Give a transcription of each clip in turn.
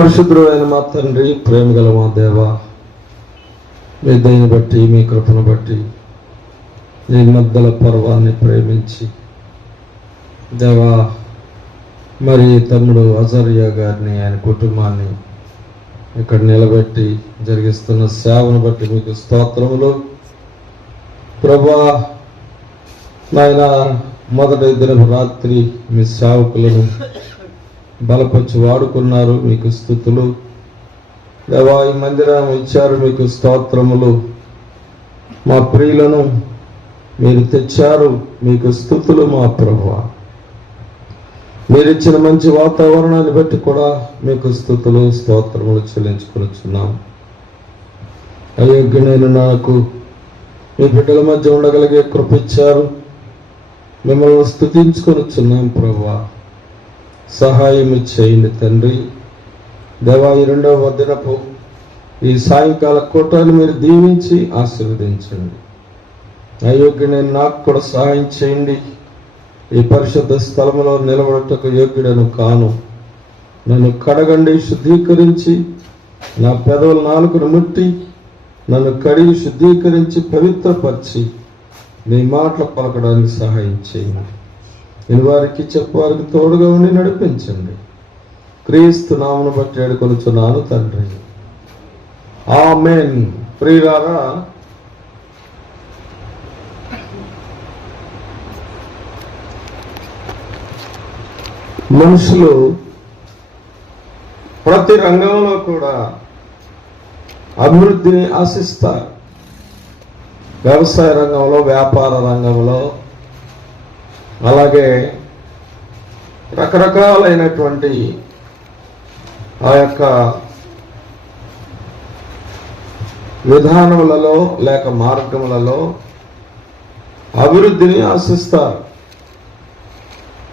పరిశుద్ధుడైన మా తండ్రి, ప్రేమగల మా దేవ, మీ దయని బట్టి, మీ కృపను బట్టి, మీ మద్దల పర్వాన్ని ప్రేమించి దేవా, మరి తమ్ముడు అజర్యా గారిని, ఆయన కుటుంబాన్ని ఇక్కడ నిలబెట్టి జరిగిస్తున్న సేవను బట్టి మీకు స్తోత్రములు ప్రభా. నాయన, మొదటి దినపు రాత్రి మీ సేవకులను బలపరిచి వాడుకున్నారు, మీకు స్తుతులు దేవా. ఈ మందిరం ఇచ్చారు, మీకు స్తోత్రములు. మా ప్రియులను మీరు తెచ్చారు, మీకు స్తుతులు మా ప్రభువా. మీరిచ్చిన మంచి వాతావరణాన్ని బట్టి కూడా మీకు స్తుతులు స్తోత్రములు చెల్లించుకొనిచున్నాం. అయోగ్యునైన నాకు మీ బిడ్డల మధ్య ఉండగలిగే కృప ఇచ్చారు, మిమ్మల్ని స్తుతించుకొనిచున్నాం ప్రభువా. సహాయం చేయండి తండ్రి దేవా. ఈ రెండవ దినపు ఈ సాయంకాల కూటాన్ని మీరు దీవించి ఆశీర్వదించండి. అయోగ్యుడైన నాకు కూడా సహాయం చేయండి. ఈ పరిశుద్ధ స్థలంలో నిలబడటకు యోగ్యుడను కాను. నన్ను కడగండి, శుద్ధీకరించి, నా పెదవుల నాలుకను ముట్టి నన్ను కడిగి శుద్ధీకరించి పవిత్రపరిచి మీ మాటలు పలకడానికి సహాయం చేయండి. నేను వారికి చెప్పవారికి తోడుగా ఉండి నడిపించండి. క్రీస్తు నామమును బట్టి వేడుకొనుచున్నాను తండ్రి, ఆమేన్. ప్రియులారా, మనుషులు ప్రతి రంగంలో కూడా అభివృద్ధిని ఆశిస్తారు. వ్యవసాయ రంగంలో, వ్యాపార రంగంలో, అలాగే రకరకాలైనటువంటి ఆ యొక్క విధానములలో లేక మార్గములలో అభివృద్ధిని ఆశిస్తారు.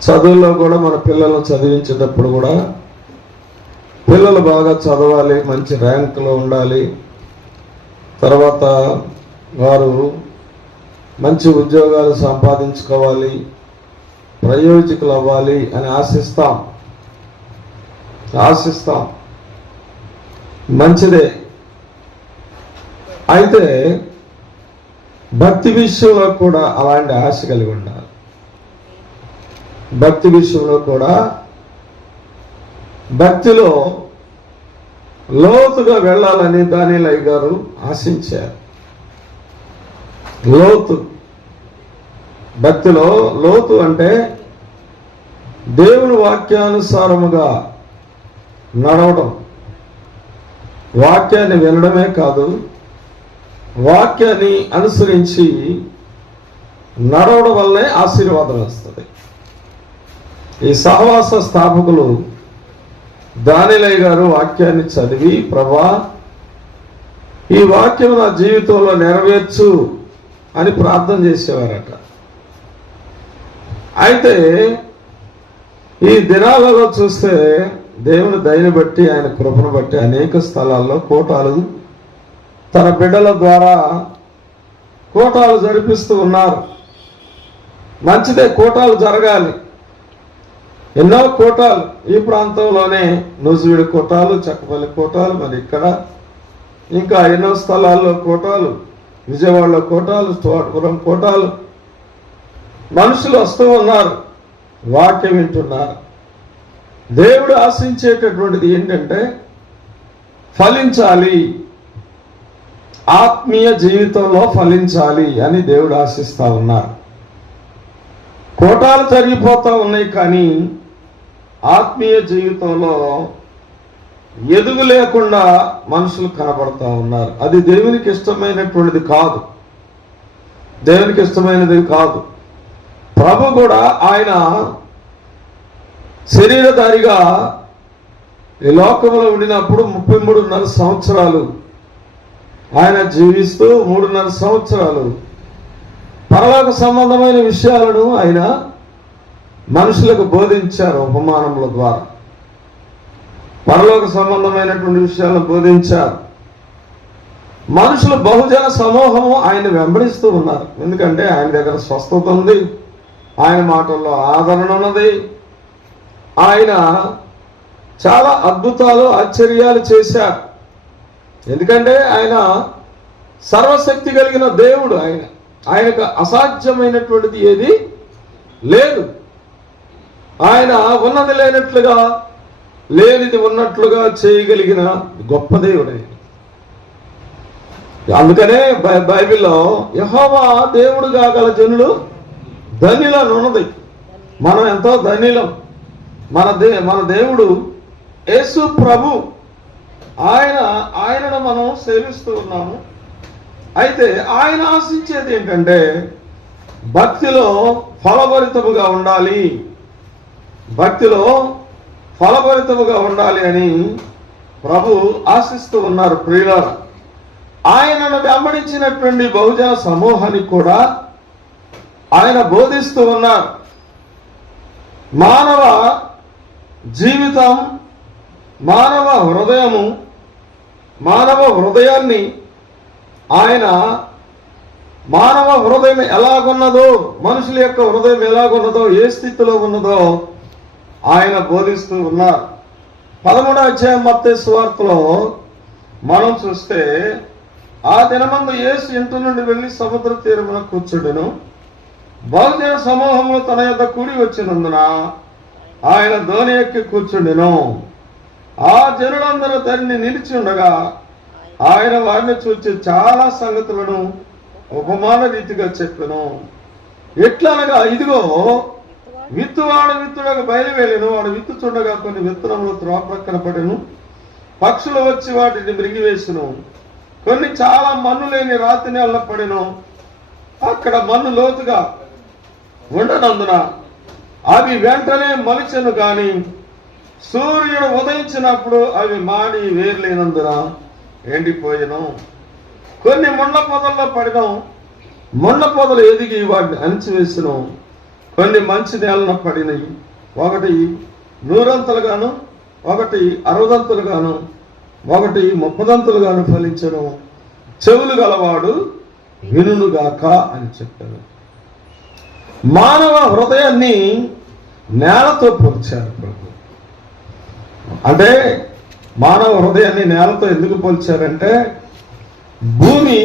చదువుల్లో కూడా మన పిల్లలను చదివించేటప్పుడు కూడా పిల్లలు బాగా చదవాలి, మంచి ర్యాంకులో ఉండాలి, తర్వాత వారు మంచి ఉద్యోగాలు సంపాదించుకోవాలి, ప్రయోజకులు అవ్వాలి అని ఆశిస్తాం. మంచిదే. అయితే భక్తి విషయంలో కూడా అలాంటి ఆశ కలిగి ఉండాలి. భక్తి విషయంలో కూడా భక్తిలో లోతుగా వెళ్ళాలని దానియేలు గారు ఆశించారు. భక్తిలో లోతు అంటే దేవుని వాక్యానుసారముగా నడవడం. వాక్యాన్ని వినడమే కాదు, వాక్యాన్ని అనుసరించి నడవడం వల్లనే ఆశీర్వాదం వస్తుంది. ఈ సహవాస స్థాపకులు దానియేలు గారు వాక్యాన్ని చదివి, ప్రభా, ఈ వాక్యం నా జీవితంలో నెరవేర్చు అని ప్రార్థన చేసేవారట. అయితే ఈ దినాలలో చూస్తే దేవుని దయని బట్టి, ఆయన కృపను బట్టి అనేక స్థలాల్లో కూటాలు తన బిడ్డల ద్వారా కూటాలు జరిపిస్తూ ఉన్నారు. మంచిదే, కూటాలు జరగాలి. ఎన్నో కూటాలు ఈ ప్రాంతంలోనే, నూజివీడు కూటాలు, చక్కపల్లి కూటాలు, మరి ఇక్కడ ఇంకా ఎన్నో స్థలాల్లో కూటాలు, విజయవాడలో కూటాలు, తోటపురం కూటాలు. మనుషులు వస్తూ ఉన్నారు, వాక్యం వింటున్నారు. దేవుడు ఆశించేటటువంటిది ఏంటంటే ఫలించాలి, ఆత్మీయ జీవితంలో ఫలించాలి అని దేవుడు ఆశిస్తా ఉన్నారు. కూటాలు జరిగిపోతూ ఉన్నాయి, కానీ ఆత్మీయ జీవితంలో ఎదుగు లేకుండా మనుషులు కనబడతా ఉన్నారు. అది దేవునికి ఇష్టమైనటువంటిది కాదు, దేవునికి ఇష్టమైనది కాదు. ప్రభు కూడా ఆయన శరీరధారిగా ఈ లోకంలో ఉండినప్పుడు 33.5 సంవత్సరాలు ఆయన జీవిస్తూ 3.5 సంవత్సరాలు పరలోక సంబంధమైన విషయాలను ఆయన మనుషులకు బోధించారు. ఉపమానముల ద్వారా పరలోక సంబంధమైనటువంటి విషయాలను బోధించారు. మనుషులు బహుజన సమూహము ఆయన వెంబడిస్తూ ఉన్నారు. ఎందుకంటే ఆయన దగ్గర స్వస్థత ఉంది, ఆయన మాటల్లో ఆదరణ ఉన్నది, ఆయన చాలా అద్భుతాలు ఆశ్చర్యాలు చేశారు. ఎందుకంటే ఆయన సర్వశక్తి కలిగిన దేవుడు. ఆయనకు అసాధ్యమైనటువంటిది ఏది లేదు. ఆయన ఉన్నది లేనట్లుగా, లేనిది ఉన్నట్లుగా చేయగలిగిన గొప్ప దేవుడు ఆయన. అందుకనే బైబిల్లో యెహోవా దేవుడుగా గల జనులు ధన్యులను ఉన్నది. మనం ఎంతో ధన్యులం. మన దేవుడు యేసు ప్రభు, ఆయనను మనం సేవిస్తూ ఉన్నాము. అయితే ఆయన ఆశించేది ఏంటంటే భక్తిలో ఫలభరితముగా ఉండాలి, భక్తిలో ఫలభరితముగా ఉండాలి అని ప్రభు ఆశిస్తూ ఉన్నారు. ప్రియులారా, ఆయనను వెంబడించినటువంటి బహుజన సమూహానికి కూడా ఆయన బోధిస్తూ ఉన్నారు. మానవ జీవితం, మానవ హృదయాన్ని ఆయన, మానవ హృదయం ఎలాగున్నదో, మనుషుల యొక్క హృదయం ఎలాగున్నదో, ఏ స్థితిలో ఉన్నదో ఆయన బోధిస్తూ ఉన్నారు. 13వ అధ్యాయం మత్తయి సువార్తలో మనం చూస్తే, ఆ దినమందు యేసు ఇంటి నుండి వెళ్లి సముద్ర తీరమున కూర్చుండెను. బహుజన సమూహములు తన యొద్ద కూడి వచ్చినందున ఆయన దోణి ఎక్కి కూర్చుండెను. ఆ జనులందరూ దాన్ని నిలిచి ఉండగా ఆయన వారిని చూచి చాలా సంగతులను ఉపమాన రీతిగా చెప్పెను. ఎట్లనగా, ఇదిగో విత్తువాడు విత్తుడగా బయలువెళ్ళెను. వాడు విత్తుచుండగా కొన్ని విత్తనములు త్రోవ ప్రక్కన పడెను. పక్షులు వచ్చి వాటిని మృంగివేసెను. కొన్ని చాలా మన్ను లేని రాతి నేల పడెను. అక్కడ మన్ను లోతుగా ఉండనందున అవి వెంటనే మొలిచెను, కానీ సూర్యుడు ఉదయించినప్పుడు అవి మాడి వేర్లేనందున ఎండిపోయెను. కొన్ని ముండ్ల పొదల్లో పడిన ముండ్ల పొదలు ఎదిగి వాటిని అణిచివేసెను. కొన్ని మంచి నేలన పడినవి, ఒకటి 100 ఒకటి 60 ఒకటి 30 ఫలించెను. చెవులు గలవాడు వినుగాక అని చెప్పాను. మానవ హృదయాన్ని నేలతో పోల్చారు ప్రభు. అంటే మానవ హృదయాన్ని నేలతో ఎందుకు పోల్చారంటే, భూమి,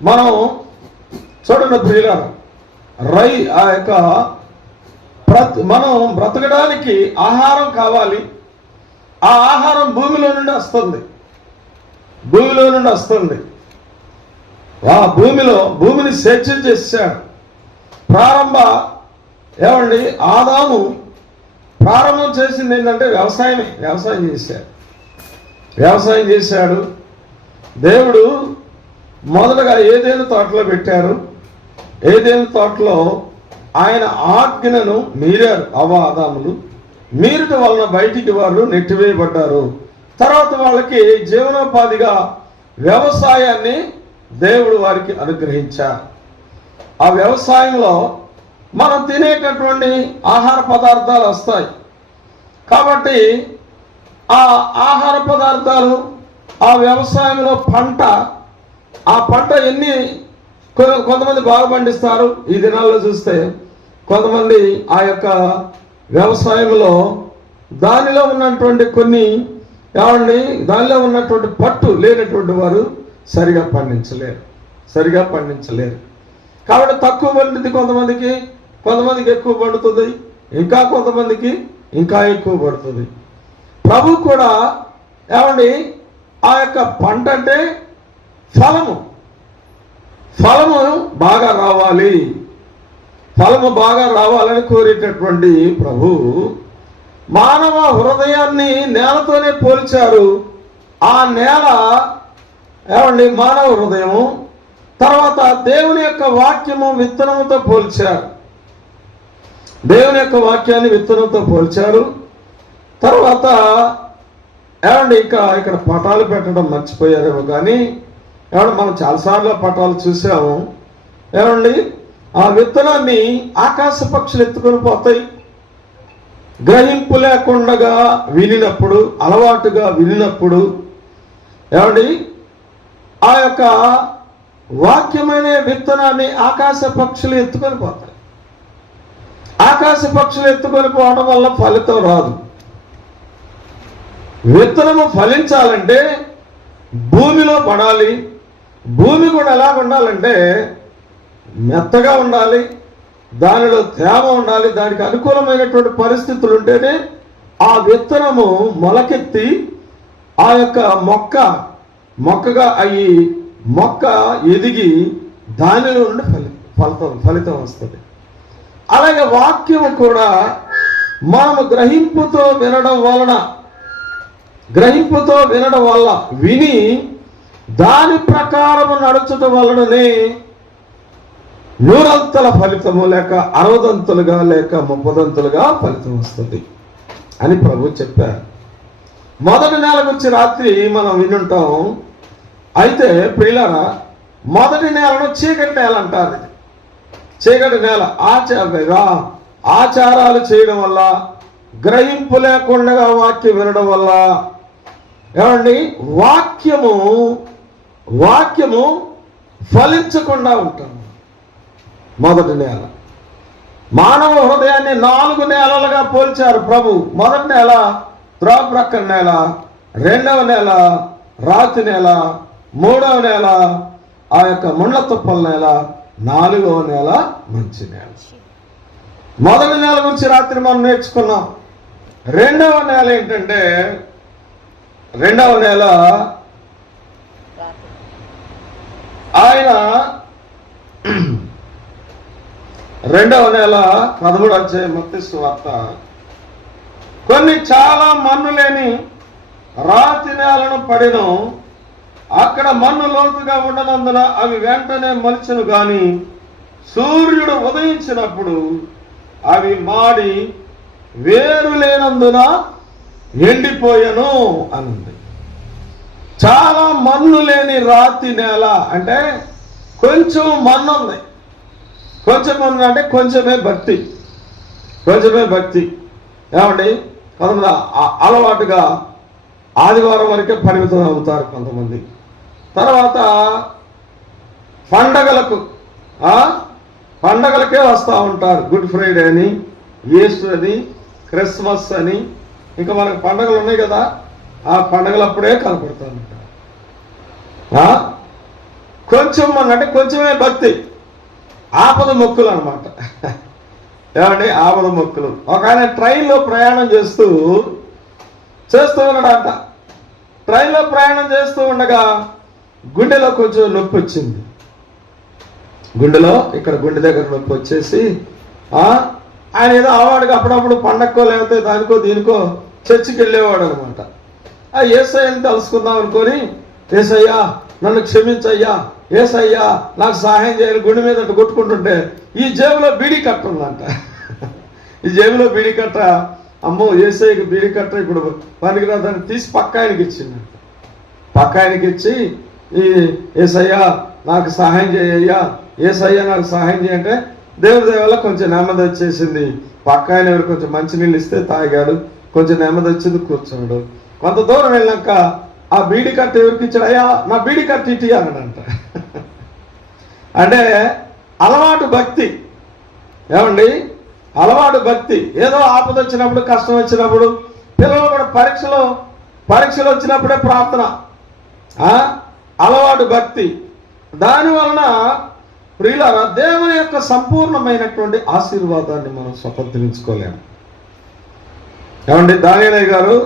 మనం చూడండి ప్రియులారా, ఆ యొక్క మనం బ్రతకడానికి ఆహారం కావాలి. ఆ ఆహారం భూమిలో నుండి వస్తుంది. ఆ భూమిని సేద్యం చేశాడు. ఆదాము ప్రారంభం చేసింది ఏంటంటే వ్యవసాయం చేశాడు. దేవుడు మొదటగా ఏదేను తోటలో పెట్టారు. ఏదేను తోటలో ఆయన ఆజ్ఞను మీరారు ఆదాములు. మీరుట వలన బయటికి వారు నెట్టివేయబడ్డారు. తర్వాత వాళ్ళకి జీవనోపాధిగా వ్యవసాయాన్ని దేవుడు వారికి అనుగ్రహించారు. ఆ వ్యవసాయంలో మనం తినేటటువంటి ఆహార పదార్థాలు వస్తాయి. కాబట్టి ఆ ఆహార పదార్థాలు, ఆ వ్యవసాయంలో ఆ పంట కొంతమంది బాగా పండిస్తారు. ఈ దినాల్లో చూస్తే కొంతమంది ఆ యొక్క వ్యవసాయంలో దానిలో ఉన్నటువంటి దానిలో ఉన్నటువంటి పట్టు లేనటువంటి వారు సరిగా పండించలేరు. కాబట్టి తక్కువ పండుతుంది కొంతమందికి ఎక్కువ పండుతుంది, ఇంకా కొంతమందికి ఇంకా ఎక్కువ పడుతుంది. ప్రభు కూడా ఆ యొక్క పంట అంటే ఫలము బాగా రావాలని కోరేటటువంటి ప్రభు మానవ హృదయాన్ని నేలతోనే పోల్చారు. ఆ నేల మానవ హృదయము, తర్వాత దేవుని యొక్క వాక్యము విత్తనముతో పోల్చారు. దేవుని యొక్క వాక్యాన్ని విత్తనంతో పోల్చారు. తర్వాత ఇక్కడ పటాలు పెట్టడం మర్చిపోయారేమో, కానీ మనం చాలాసార్లు పటాలు చూసాము. ఆ విత్తనాన్ని ఆకాశ పక్షులు ఎత్తుకొని పోతాయి. గ్రహింపు లేకుండా వినినప్పుడు, అలవాటుగా వినినప్పుడు ఆ యొక్క వాక్యమైన విత్తనాన్ని ఆకాశ పక్షులు ఎత్తుకొని పోతాయి. ఆకాశ పక్షులు ఎత్తుకొని పోవడం వల్ల ఫలితం రాదు. విత్తనము ఫలించాలంటే భూమిలో పడాలి. భూమి కూడా ఎలా ఉండాలంటే మెత్తగా ఉండాలి, దానిలో తేమ ఉండాలి, దానికి అనుకూలమైనటువంటి పరిస్థితులు ఉంటేనే ఆ విత్తనము మొలకెత్తి ఆ యొక్క మొక్కగా అయ్యి మొక్క ఎదిగి దానిలో నుండి ఫలితం వస్తుంది. అలాగే వాక్యము కూడా మనము గ్రహింపుతో వినడం వల్ల విని దాని ప్రకారము నడుచడం వలననే 100 ఫలితము లేక 60 లేక 30 ఫలితం వస్తుంది అని ప్రభు చెప్పారు. మొదటి నెల గురించి రాత్రి మనం వినుంటాం. అయితే ప్రియులారా, మొదటి నెలను చీకటి నెల అంటారు. చీకటి నెల ఆచారాలు చేయడం వల్ల, గ్రహింపు లేకుండా వాక్యం వినడం వల్ల ఏమండి వాక్యము ఫలించకుండా ఉంటాం. మొదటి నెల మానవ హృదయాన్ని 4 నెలలుగా పోల్చారు ప్రభు. మొదటి నెల త్రోప్రక్కన నెల, 2వ నెల రాతి నెల, 3వ నెల ఆ యొక్క ముండ్ల తుప్పల నెల, 4వ నెల మంచి నెల. మొదటి నెల గురించి రాత్రి మనం నేర్చుకున్నాం. 2వ నెల ఏంటంటే, 2వ నెల ఆయన 2వ నెల 13వ అధ్యాయం మత్తయి సువార్త, కొన్ని చాలా మన్ను లేని రాతి నేలను పడిను, అక్కడ మన్ను లోతుగా ఉండనందున అవి వెంటనే మొలిచెను గాని సూర్యుడు ఉదయించినప్పుడు అవి మాడి వేరు లేనందున ఎండిపోయెను అన్నది. చాలా మన్ను లేని రాతి నేల అంటే కొంచెం మన్ను ఉంది. కొంచెం మన్ను అంటే కొంచెమే భక్తి. ఏమండి, కొంతమంది అలవాటుగా ఆదివారం వరకే పరిమితం అవుతారు కొంతమంది. తర్వాత పండగలకే వస్తూ ఉంటారు. గుడ్ ఫ్రైడే అని, యేసు అని, క్రిస్మస్ అని, ఇంకా మనకు పండగలు ఉన్నాయి కదా, ఆ పండగలప్పుడే కనపడుతూ ఉంటారు. కొంచెం అంటే కొంచెమే భక్తి, ఆపద మొక్కులు అనమాట. ఏమండి, ఆపద మొక్కులు. ఒక ఆయన ట్రైన్లో ప్రయాణం చేస్తూ ఉన్నాడంట. ట్రైన్లో ప్రయాణం చేస్తూ ఉండగా గుండెలో కొంచెం నొప్పి వచ్చింది. ఇక్కడ గుండె దగ్గర నొప్పి వచ్చేసి ఆయన ఏదో అవాడుగా అప్పుడప్పుడు పండక్కో లేకపోతే దానికో దీనికో చర్చికి వెళ్ళేవాడు అనమాట. యేసయ్యని తెలుసుకుందాం అనుకొని, యేసయ్యా నన్ను క్షమించయ్యా, యేసయ్యా నాకు సహాయం చేయాలి గుండె మీద కొట్టుకుంటుంటే ఈ జేబులో బీడీ కట్ట ఉందంట. ఈ జేబులో బీడీ కట్ట, అమ్మో యేసయ్యకి బీడీ కట్ట ఇప్పుడు పనికిరాదని తీసి పక్క ఆయనకి ఇచ్చిందంట. పక్క ఆయనకి ఇచ్చి, ఈ యేసయ్యా నాకు సహాయం చేయయ్యా, యేసయ్యా నాకు సహాయం చేయంటే దేవుడి వల్ల కొంచెం నెమ్మది వచ్చేసింది. పక్క ఆయన ఎవరు కొంచెం మంచినీళ్ళు ఇస్తే తాగాడు, కొంచెం నెమ్మది వచ్చింది, కూర్చున్నాడు. కొంత దూరం వెళ్ళాక ఆ బీడీ కట్ట ఎవరికి ఇచ్చాడు, అయ్యా నా బీడీ కట్ట ఇటీ అన్నాడంట. అంటే అలవాటు భక్తి. ఏమండి, అలవాటు భక్తి. ఏదో ఆపద వచ్చినప్పుడు, కష్టం వచ్చినప్పుడు, పిల్లలు కూడా పరీక్షలు వచ్చినప్పుడే ప్రార్థన, అలవాటు భక్తి. దానివలన ప్రియులారా, దేవుని యొక్క సంపూర్ణమైనటువంటి ఆశీర్వాదాన్ని మనం స్వతంత్రించుకోలేము. ఏమండి, దానియేలు గారు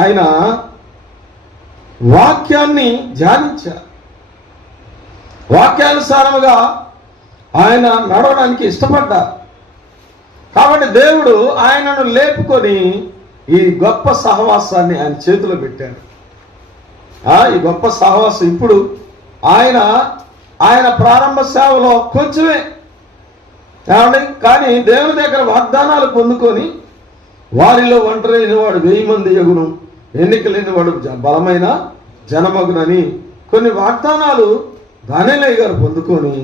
ఆయన వాక్యాన్ని ధ్యానించారు. వాక్యానుసారముగా ఆయన నడవడానికి ఇష్టపడ్డారు. కాబట్టి దేవుడు ఆయనను లేపుకొని ఈ గొప్ప సహవాసాన్ని ఆయన చేతిలో పెట్టాడు. ఈ గొప్ప సహవాసం ఇప్పుడు ఆయన ప్రారంభ సేవలో కొంచెమే, ఏమండి, కానీ దేవుని దగ్గర వాగ్దానాలు పొందుకొని వారిలో ఒంటరైన వాడు 1000 మంది ఎగును, ఎన్నికలేని వాడు బలమైన జనమగునని కొన్ని వాగ్దానాలు దానియేలు గారు పొందుకొని,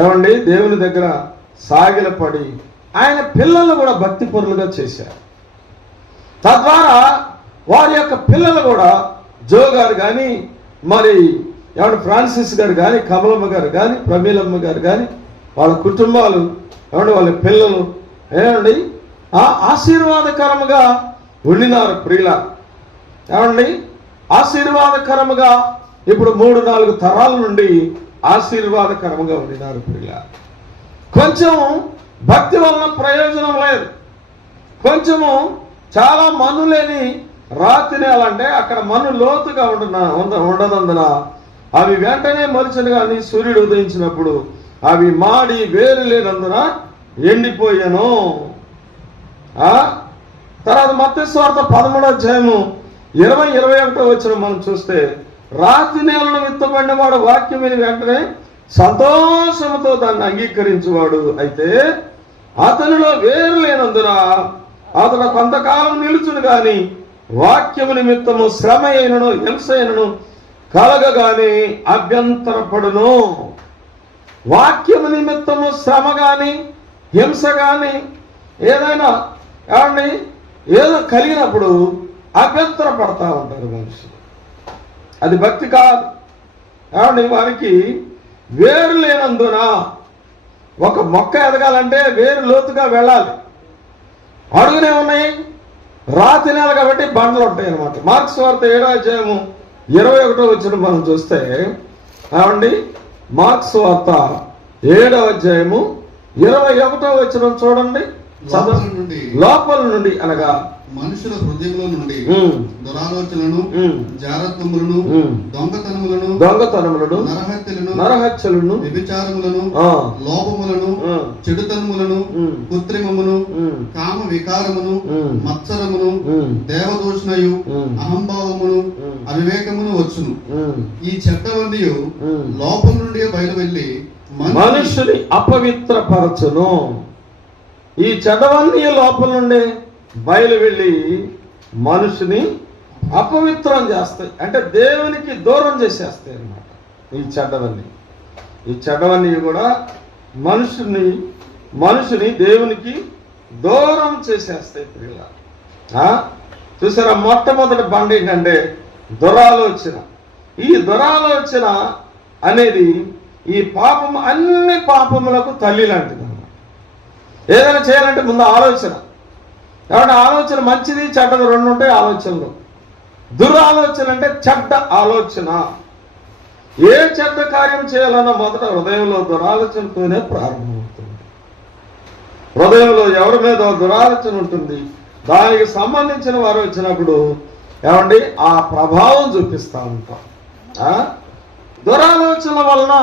ఏమండి, దేవుని దగ్గర సాగిలపడి ఆయన పిల్లలు కూడా భక్తి పరులుగా చేశారు. తద్వారా వారి యొక్క పిల్లలు కూడా జో గారు కానీ, మరి ఏమంటే ఫ్రాన్సిస్ గారు కానీ, కమలమ్మ గారు కానీ, ప్రమీలమ్మ గారు కానీ, వాళ్ళ కుటుంబాలు, ఏమంటే వాళ్ళ పిల్లలు ఏమండి ఆశీర్వాదకరముగా ఉండినారు. ప్రియుల ఏమండి ఆశీర్వాదకరముగా ఇప్పుడు 3-4 తరాల నుండి ఆశీర్వాదకరముగా ఉండినారు ప్రియుల. కొంచెం భక్తి వలన ప్రయోజనం లేదు. కొంచెము చాలా మన్ను లేని రాతి నేలంటే అక్కడ మన్ను లోతుగా ఉండదందున అవి వెంటనే మొలిచను కానీ సూర్యుడు ఉదయించినప్పుడు అవి మాడి వేరు లేనందున ఎండిపోయాను. తర్వాత మత్తయి సువార్త 13వ అధ్యాయము 20-21 వచ్చిన మనం చూస్తే రాతి నేలను విత్తబడిన వాడు వాక్యం విని వెంటనే సంతోషంతో దాన్ని అంగీకరించేవాడు అయితే అతనిలో వేరు లేనందున అతను కొంతకాలం నిలుచును గాని వాక్యము నిమిత్తము శ్రమ అయినను హింస అయినను కలగగాని అభ్యంతరపడును. వాక్యము నిమిత్తము శ్రమ గాని హింస గాని ఏదైనా ఏదో కలిగినప్పుడు అభ్యంతర పడతా ఉంటారు మనుషులు. అది భక్తి కాదు. వారికి వేరు లేనందున ఒక మొక్క ఎదగాలంటే వేరు లోతుగా వెళ్ళాలి. అడుగునే ఉన్నాయి రాతి నేల కాబట్టి బండలు ఉంటాయి అన్నమాట. మార్క్స్ సువార్త 7వ అధ్యాయము 21 వచ్చిన మనం చూస్తే మార్క్స్ సువార్త 7వ అధ్యాయము 21 వచ్చిన చూడండి. లోపల నుండి అనగా మనుషుల హృదయంలో నుండి దురాలోచనలను జారత్వములను దొంగతనములను నరహత్యలను వ్యభిచారములను లోపములను చెడుతనములను కృత్రిమమును కామ వికారమును మత్సరమును దేవదూషణయు అహంభావమును అవివేకమును వచ్చును. ఈ చెడ్డవన్నీ లోపల నుండి బయలు వెళ్ళి మనుషుని అపవిత్రపరచును. ఈ చెడ్డవన్నీ లోపల నుండి బయలు వెళ్ళి మనుషుని అపవిత్రం చేస్తాయి, అంటే దేవునికి దూరం చేసేస్తాయి అన్నమాట. ఈ చెడ్డవన్నీ కూడా మనుషుని దేవునికి దూరం చేసేస్తాయి ప్రియుల. చూసారా, మొట్టమొదటి బండ ఏంటంటే దురాలోచన. ఈ దురాలోచన అనేది ఈ పాపం అన్ని పాపములకు తల్లి లాంటిది అన్నమాట. ఏదైనా చేయాలంటే ముందు ఆలోచన. ఆలోచన మంచిది చెడ్డది రెండు ఉంటాయి ఆలోచనలు. దురాలోచన అంటే చెడ్డ ఆలోచన. ఏ చెడ్డ కార్యం చేయాలన్నా మొదట హృదయంలో దురాలోచనతోనే ప్రారంభమవుతుంది. హృదయంలో ఎవరి మీద దురాలోచన ఉంటుంది, దానికి సంబంధించిన వారు వచ్చినప్పుడు ఆ ప్రభావం చూపిస్తూ ఉంటాం. దురాలోచన వలన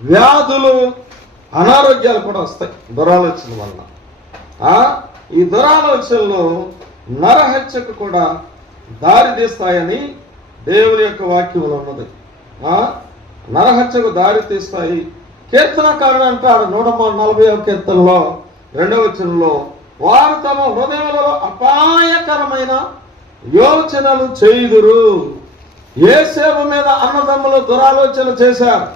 వ్యాధులు అనారోగ్యాలు కూడా వస్తాయి. దురాలోచన వలన ఈ దురాలోచనలు నరహత్యకు కూడా దారి తీస్తాయని దేవుని యొక్క వాక్యంలో ఉన్నది. నరహత్యకు దారి తీస్తాయి. కీర్తనకారుడు అంటాడు 140వ కీర్తనలో 2వ వచనంలో, వారు తమ హృదయంలో అపాయకరమైన యోచనలు చేయుదురు. యేసేపు మీద అన్నదమ్ములు దురాలోచన చేశారు.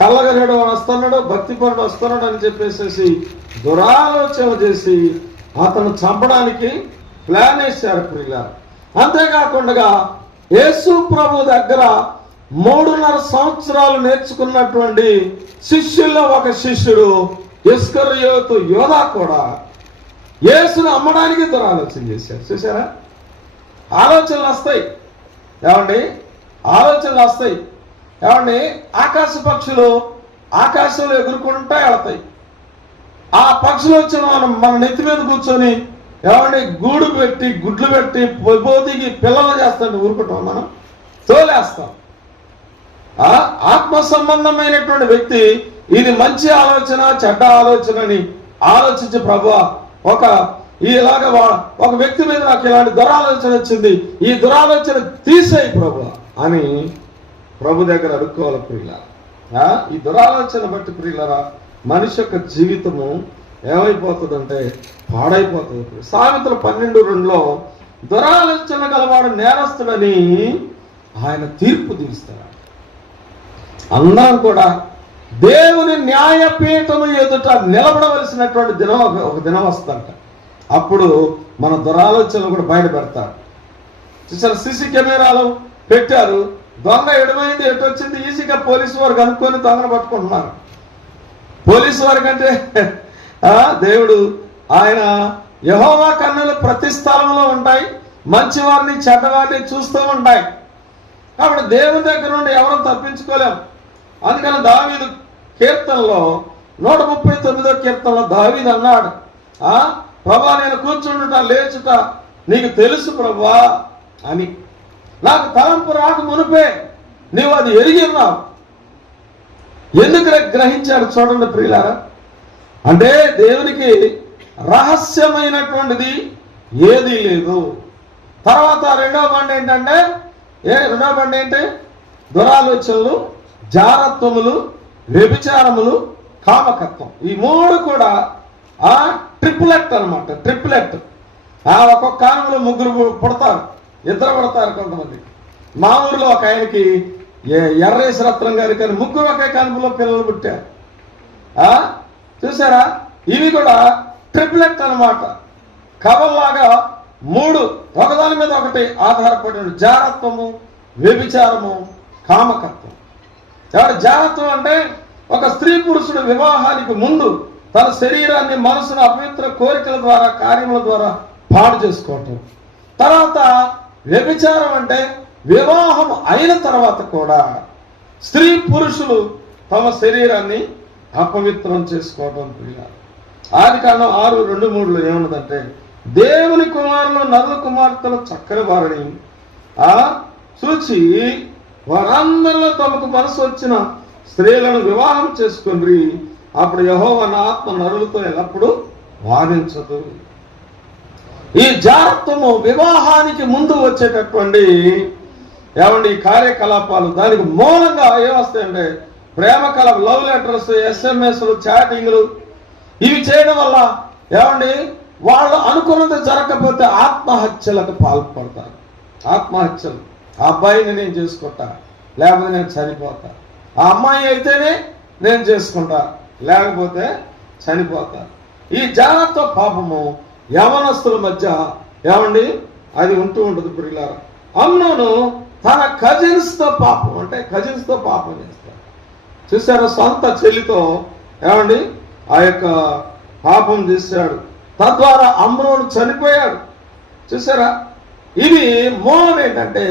కళ్ళగనేడు వస్తున్నాడు, భక్తిపరుడు వస్తున్నాడు అని చెప్పేసి దురాలోచన చేసి అతను చంపడానికి ప్లాన్ వేశారు ప్రియుల. అంతేకాకుండా యేసు ప్రభు దగ్గర 3.5 సంవత్సరాలు నేర్చుకున్నటువంటి శిష్యుల్లో ఒక శిష్యుడు ఇస్కరియోతు యోధా కూడా యేసును అమ్మడానికి దురాలోచన చేశారు. చూసారా, ఆలోచనలు వస్తాయి. ఆలోచనలు వస్తాయి. ఆకాశ పక్షులు ఆకాశంలో ఎగురుకుంటా వెళతాయి. ఆ పక్షులు వచ్చి మన నెత్తి మీద కూర్చొని గూడు పెట్టి గుడ్లు పెట్టి పొదిగి పిల్లలు చేస్తాం, ఊరుకుంటాం, మనం తోలేస్తాం. ఆత్మ సంబంధమైనటువంటి వ్యక్తి ఇది మంచి ఆలోచన చెడ్డ ఆలోచన అని ఆలోచించి ప్రభువా ఇలాగా ఒక వ్యక్తి మీద నాకు ఇలాంటి దురాలోచన వచ్చింది, ఈ దురాలోచన తీసేయి ప్రభువా అని ప్రభు దగ్గర అడుక్కోవాలి ప్రియులారా. ఈ దురాలోచన బట్టి ప్రియులారా మనిషి యొక్క జీవితము ఏమైపోతుందంటే పాడైపోతుంది. సామెతలు 12:2లో దురాలోచన గలవాడు నేరస్తుడని ఆయన తీర్పు తీరుస్తాడు. అందరం కూడా దేవుని న్యాయపీఠము ఎదుట నిలబడవలసినటువంటి ఒక దినం వస్తుందంట. అప్పుడు మన దురాలోచనలు కూడా బయట పెడతారు. చూసారు, సీసీ కెమెరాలు పెట్టారు. దొంగ ఎడమైంది ఎటు వచ్చింది ఈజీగా పోలీసు వారు కనుక్కొని దొంగను పట్టుకుంటున్నారు. పోలీసు వారి కంటే దేవుడు ఆయన యెహోవా కన్నులు ప్రతి స్థలంలో ఉంటాయి, మంచివారిని చెడ్డవారిని చూస్తూ ఉంటాయి. కాబట్టి దేవుని దగ్గర నుండి ఎవరు తప్పించుకోలేం. అందుకని దావీదు కీర్తనలో 139వ కీర్తనలో దావీదు అన్నాడు, ప్రభా నేను కూర్చుండుట లేచుట నీకు తెలుసు ప్రభా అని. నాకు తలంపు రాక మునిపే నీవు అది ఎరిగి ఉన్నావు. ఎందుకు గ్రహించాడు చూడండి ప్రియులారా. అంటే దేవునికి రహస్యమైనటువంటిది ఏదీ లేదు. తర్వాత రెండవ బండ ఏంటంటే రెండవ బండ ఏంటి? దురాలోచనలు, జారత్వములు, వ్యభిచారములు, కామకత్వం. ఈ మూడు కూడా ట్రిపులెట్ అనమాట. ట్రిపులెట్. ఒక్కొక్క కాలంలో ముగ్గురు పుడతారు, ఇద్దరు పుడతారు కొంతమంది. మా ఊరిలో ఒక ఆయనకి ఎర్రేసి రత్నం గారి కానీ ముగ్గురు ఒకే కాలంలో పిల్లలు పుట్టారు. చూసారా? ఇవి కూడా ట్రిపులెట్ అనమాట. కవల్లాగా మూడు ఒకదాని మీద ఒకటి ఆధారపడిన జారత్వము, వ్యభిచారము, కామకత్వం. జారత్వం అంటే ఒక స్త్రీ పురుషుడు వివాహానికి ముందు తన శరీరాన్ని, మనసును అపవిత్ర కోరికల ద్వారా, కార్యముల ద్వారా పాడు చేసుకోవటం. తర్వాత వ్యభిచారం అంటే వివాహం అయిన తర్వాత కూడా స్త్రీ పురుషులు తమ శరీరాన్ని అపవిత్రం చేసుకోవటం. ఆదికాండం 6:2-3 ఏమన్నదంటే, దేవుని కుమారులు నరుల కుమార్తెలు చక్కని వారిని చూచి వారందరిలో తమకు మనసు వచ్చిన స్త్రీలను వివాహం చేసుకుని అప్పుడు యెహోవా నా ఆత్మ నరులతో ఎల్లప్పుడూ వాదించదు. ఈ జారత్వము వివాహానికి ముందు వచ్చేటటువంటి ఈ కార్యకలాపాలు, దానికి మూలంగా ఏమొస్తాయంటే ప్రేమ లవ్ లెటర్స్, SMS-లు, చాటింగ్లు, ఇవి చేయడం వల్ల వాళ్ళు అనుకున్నది జరగకపోతే ఆత్మహత్యలకు పాల్పడతారు. ఆత్మహత్యలు. ఆ అబ్బాయిని నేను చేసుకుంటా, లేకపోతే నేను చనిపోతా. ఆ అమ్మాయి అయితేనే నేను చేసుకుంటా, లేకపోతే చనిపోతా. ఈ జాగ్రత్త పాపము యవనస్తుల మధ్య అది ఉంటూ ఉంటుంది ప్రియులారా. అమ్నోను తన కజిన్స్తో పాపం, అంటే కజిన్స్తో పాపం చేస్తాడు. చూసారా? సొంత చెల్లితో ఆ యొక్క పాపం చేశాడు. తద్వారా అమ్నోను చనిపోయాడు. చూసారా? ఇవి మూలం ఏంటంటే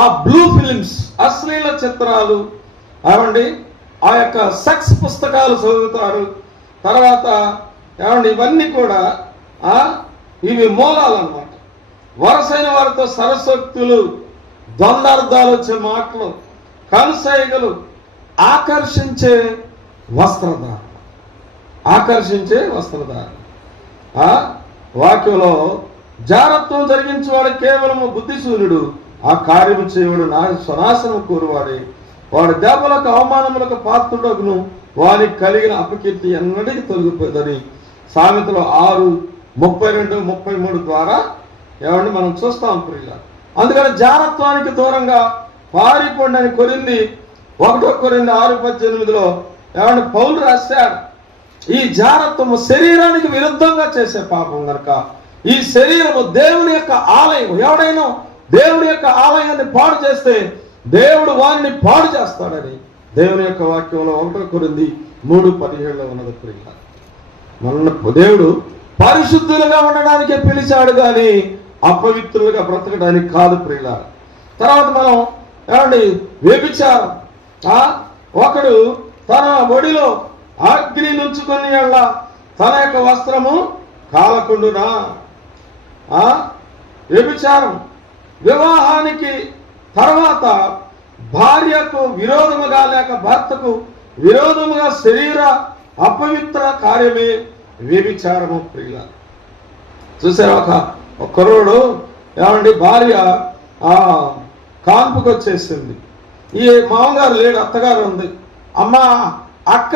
ఆ బ్లూ ఫిలిమ్స్, అశ్లీల చిత్రాలు, ఆ యొక్క సెక్స్ పుస్తకాలు చదువుతారు. తర్వాత ఇవన్నీ కూడా ఇవి మూలాలు అన్నమాట. వరసైన వారితో సరస్వక్తులు, ద్వందార్థాలు వచ్చే మాటలు, కనుసైగలు, ఆకర్షించే వస్త్రధారణ. వాక్యంలో జారత్వం జరిగించేవాడు కేవలము బుద్ధిశూన్యుడు, ఆ కార్యము చేయవాడు స్వనాశనం కోరువాడే. వాడి దెబ్బలకు అవమానములకు పాత్రుడగును, వారికి కలిగిన అపకీర్తి ఎన్నటికీ తొలగిపోతుందని సామెతలు 6:32-33 ద్వారా మనం చూస్తాం ప్రియుల. అందుకని జారత్వానికి దూరంగా పారిపోండి అని 1 కొరింథీ 6:18 పౌలు రాశాడు. ఈ జారత్వము శరీరానికి విరుద్ధంగా చేసే పాపం కనుక ఈ శరీరము దేవుని యొక్క ఆలయం. ఎవడైనా దేవుని యొక్క ఆలయాన్ని పాడు చేస్తే దేవుడు వారిని పాడు చేస్తాడని దేవుని యొక్క వాక్యంలో 1 కొరింథీ 3:17 ఉన్నది ప్రియుల. మన దేవుడు పరిశుద్ధులుగా ఉండడానికే పిలిచాడు కానీ అపవిత్రులుగా బ్రతకడానికి కాదు ప్రియుల. తర్వాత మనం వ్యభిచారం. ఒకడు తన ఒడిలో అగ్ని నుంచుకొని తన యొక్క వస్త్రము కాలకుండునా. వ్యభిచారం. వివాహానికి తర్వాత భార్యకు విరోధముగా లేక భర్తకు విరోధముగా శరీర అపవిత్ర కార్యమే వ్యభిచారము ప్రియుల. చూసారా? ఒక కుర్రోడు భార్య కాన్పుకు వచ్చేసింది. ఈ మామగారు లేడు, అత్తగారు ఉంది. అమ్మా అక్క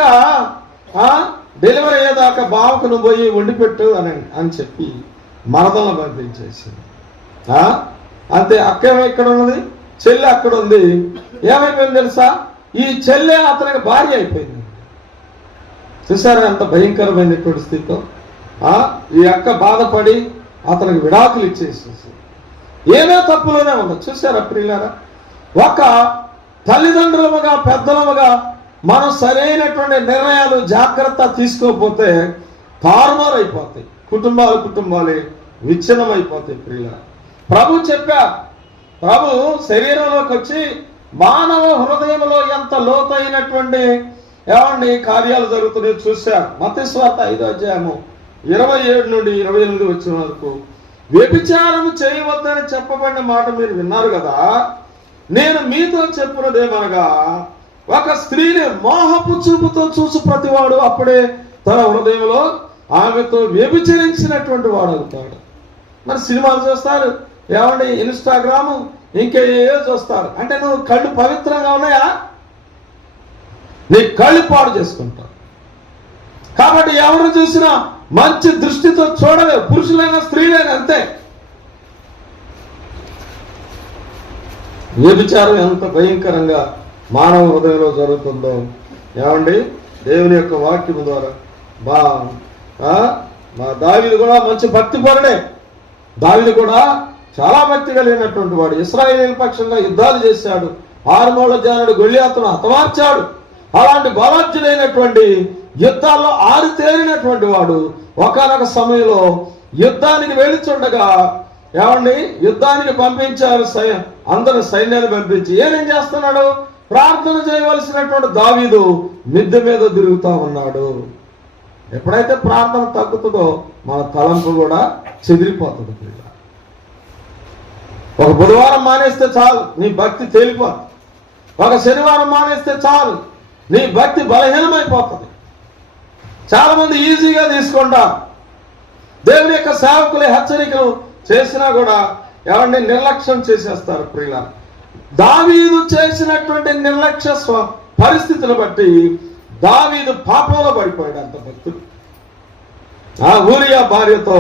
డెలివరీ అయ్యేదాకా బావకు నువ్వు పోయి వండి పెట్టు అని చెప్పి మరదలను పంపించేసింది. అంతే. అక్క ఇక్కడ ఉన్నది, చెల్లి అక్కడ ఉంది. ఏమైపోయింది తెలుసా? ఈ చెల్లె అతనికి భార్య అయిపోయింది. చూసారా ఎంత భయంకరమైనటువంటి స్థితితో? ఈ అక్క బాధపడి అతనికి విడాకులు ఇచ్చేసేసి ఏదో తప్పులోనే ఉంది. చూసారా ప్రియులారా? ఒక తల్లిదండ్రులముగా, పెద్దలముగా మనం సరైనటువంటి నిర్ణయాలు, జాగ్రత్త తీసుకోకపోతే తారుమారు అయిపోతాయి. కుటుంబాలే విచ్ఛిన్నమైపోతాయి ప్రియులారా. ప్రభు చెప్పారు. ప్రభు శరీరంలోకి వచ్చి మానవ హృదయంలో ఎంత లోతైనటువంటి కార్యాలు జరుగుతున్నాయో చూశారు. మత్తయి సువార్త 5వ అధ్యాయము 27 నుండి 28 వచ్చిన వరకు, వ్యభిచారం చేయవద్దని చెప్పబడిన మాట మీరు విన్నారు కదా, నేను మీతో చెప్పినదేమనగా, ఒక స్త్రీని మోహపు చూపుతో చూసి ప్రతివాడు అప్పుడే తన హృదయంలో ఆమెతో వ్యభిచరించినటువంటి వాడు అవుతాడు. మరి సినిమాలు చూస్తారు, ఇన్స్టాగ్రాము, ఇంకేయో చూస్తారు. అంటే నువ్వు కళ్ళు పవిత్రంగా ఉన్నాయా? నీ కళ్ళు పాడు చేసుకుంటావు. కాబట్టి ఎవరు చూసినా మంచి దృష్టితో చూడలేవు, పురుషులైనా స్త్రీలైనా అంతే. వ్యభిచారం ఎంత భయంకరంగా మానవ హృదయంలో జరుగుతుందో దేవుని యొక్క వాక్యం ద్వారా మా దావీదు కూడా మంచి భక్తి పరుడే. దావీదు కూడా చాలా భక్తి కలిగినటువంటి వాడు. ఇశ్రాయేలు పక్షంగా యుద్ధాలు చేశాడు. 6 జానుడు గొల్లియాతును హతమార్చాడు. అలాంటి బలాఢ్యుడైనటువంటి యుద్ధాల్లో ఆరితేరినటువంటి వాడు ఒకానొక సమయంలో యుద్ధానికి వెళుచుండగా యుద్ధానికి పంపించారు. అందరూ సైన్యాన్ని పంపించి ఏమేం చేస్తున్నాడు? ప్రార్థన చేయవలసినటువంటి దావీదు మిద్దె మీద తిరుగుతా ఉన్నాడు. ఎప్పుడైతే ప్రార్థన తగ్గుతుందో మన తలంపు కూడా చెదిరిపోతుంది. ఒక బుధవారం మానేస్తే చాలు, నీ భక్తి తేలిపోతుంది. ఒక శనివారం మానేస్తే చాలు, నీ భక్తి బలహీనమైపోతుంది. చాలా మంది ఈజీగా తీసుకుంటారు. దేవుని యొక్క సేవకులే హెచ్చరికలు చేసినా కూడా నిర్లక్ష్యం చేసేస్తారు. ప్రియుల, దావీదు చేసినటువంటి నిర్లక్ష్య పరిస్థితులు బట్టి దావీదు పాపంలో పడిపోయాడు. అంత భక్తుడు ఊరియా భార్యతో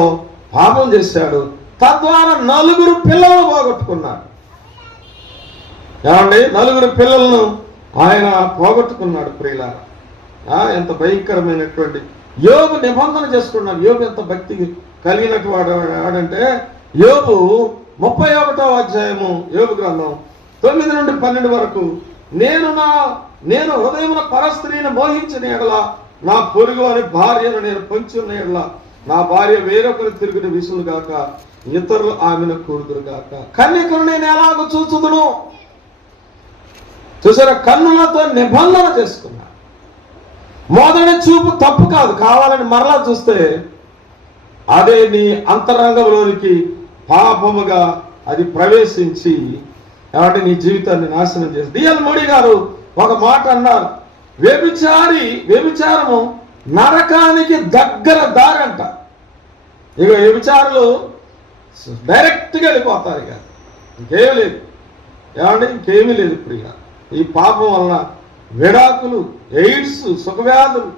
పాపం చేశాడు. తద్వారా 4 పిల్లలను పోగొట్టుకున్నాడు. 4 పిల్లలను ఆయన పోగొట్టుకున్నాడు. ప్రియుల, ఎంత భయంకరమైనటువంటి యోబు నిబంధన చేసుకున్నాడు. యోబు ఎంత భక్తి కలిగినట్టు వాడంటే, యోబు 31వ అధ్యాయము యోబు గ్రంథం 9 నుండి 12 వరకు, నేను హృదయమున పరస్త్రీని మోహించిన ఎడల, నా పొరుగు అని భార్యను నేను పొంచి ఉన్న ఎడల, నా భార్య వేరొకరు తిరుగుని విసులు గాక, ఇతరులు ఆమెను కూడుదురు గాక. కన్యకను నేను ఎలాగో చూచుదును. చూసారా, కన్నులతో నిబంధన చేసుకున్నా. మొదటి చూపు తప్పు కాదు, కావాలని మరలా చూస్తే అదే నీ అంతరంగంలోనికి పాపముగా అది ప్రవేశించి నీ జీవితాన్ని నాశనం చేసి. డిఎల్ మోడీ గారు ఒక మాట అన్నారు, వ్యభిచారము నరకానికి దగ్గర దారంట. ఇక వ్యభిచారులు డైరెక్ట్గా వెళ్ళిపోతారు. ఇక ఇంకేమీ లేదు. ఇంకేమీ లేదు. ప్రియ, ఈ పాపం వలన విడాకులు, ఎయిడ్స్, సుఖవ్యాధులు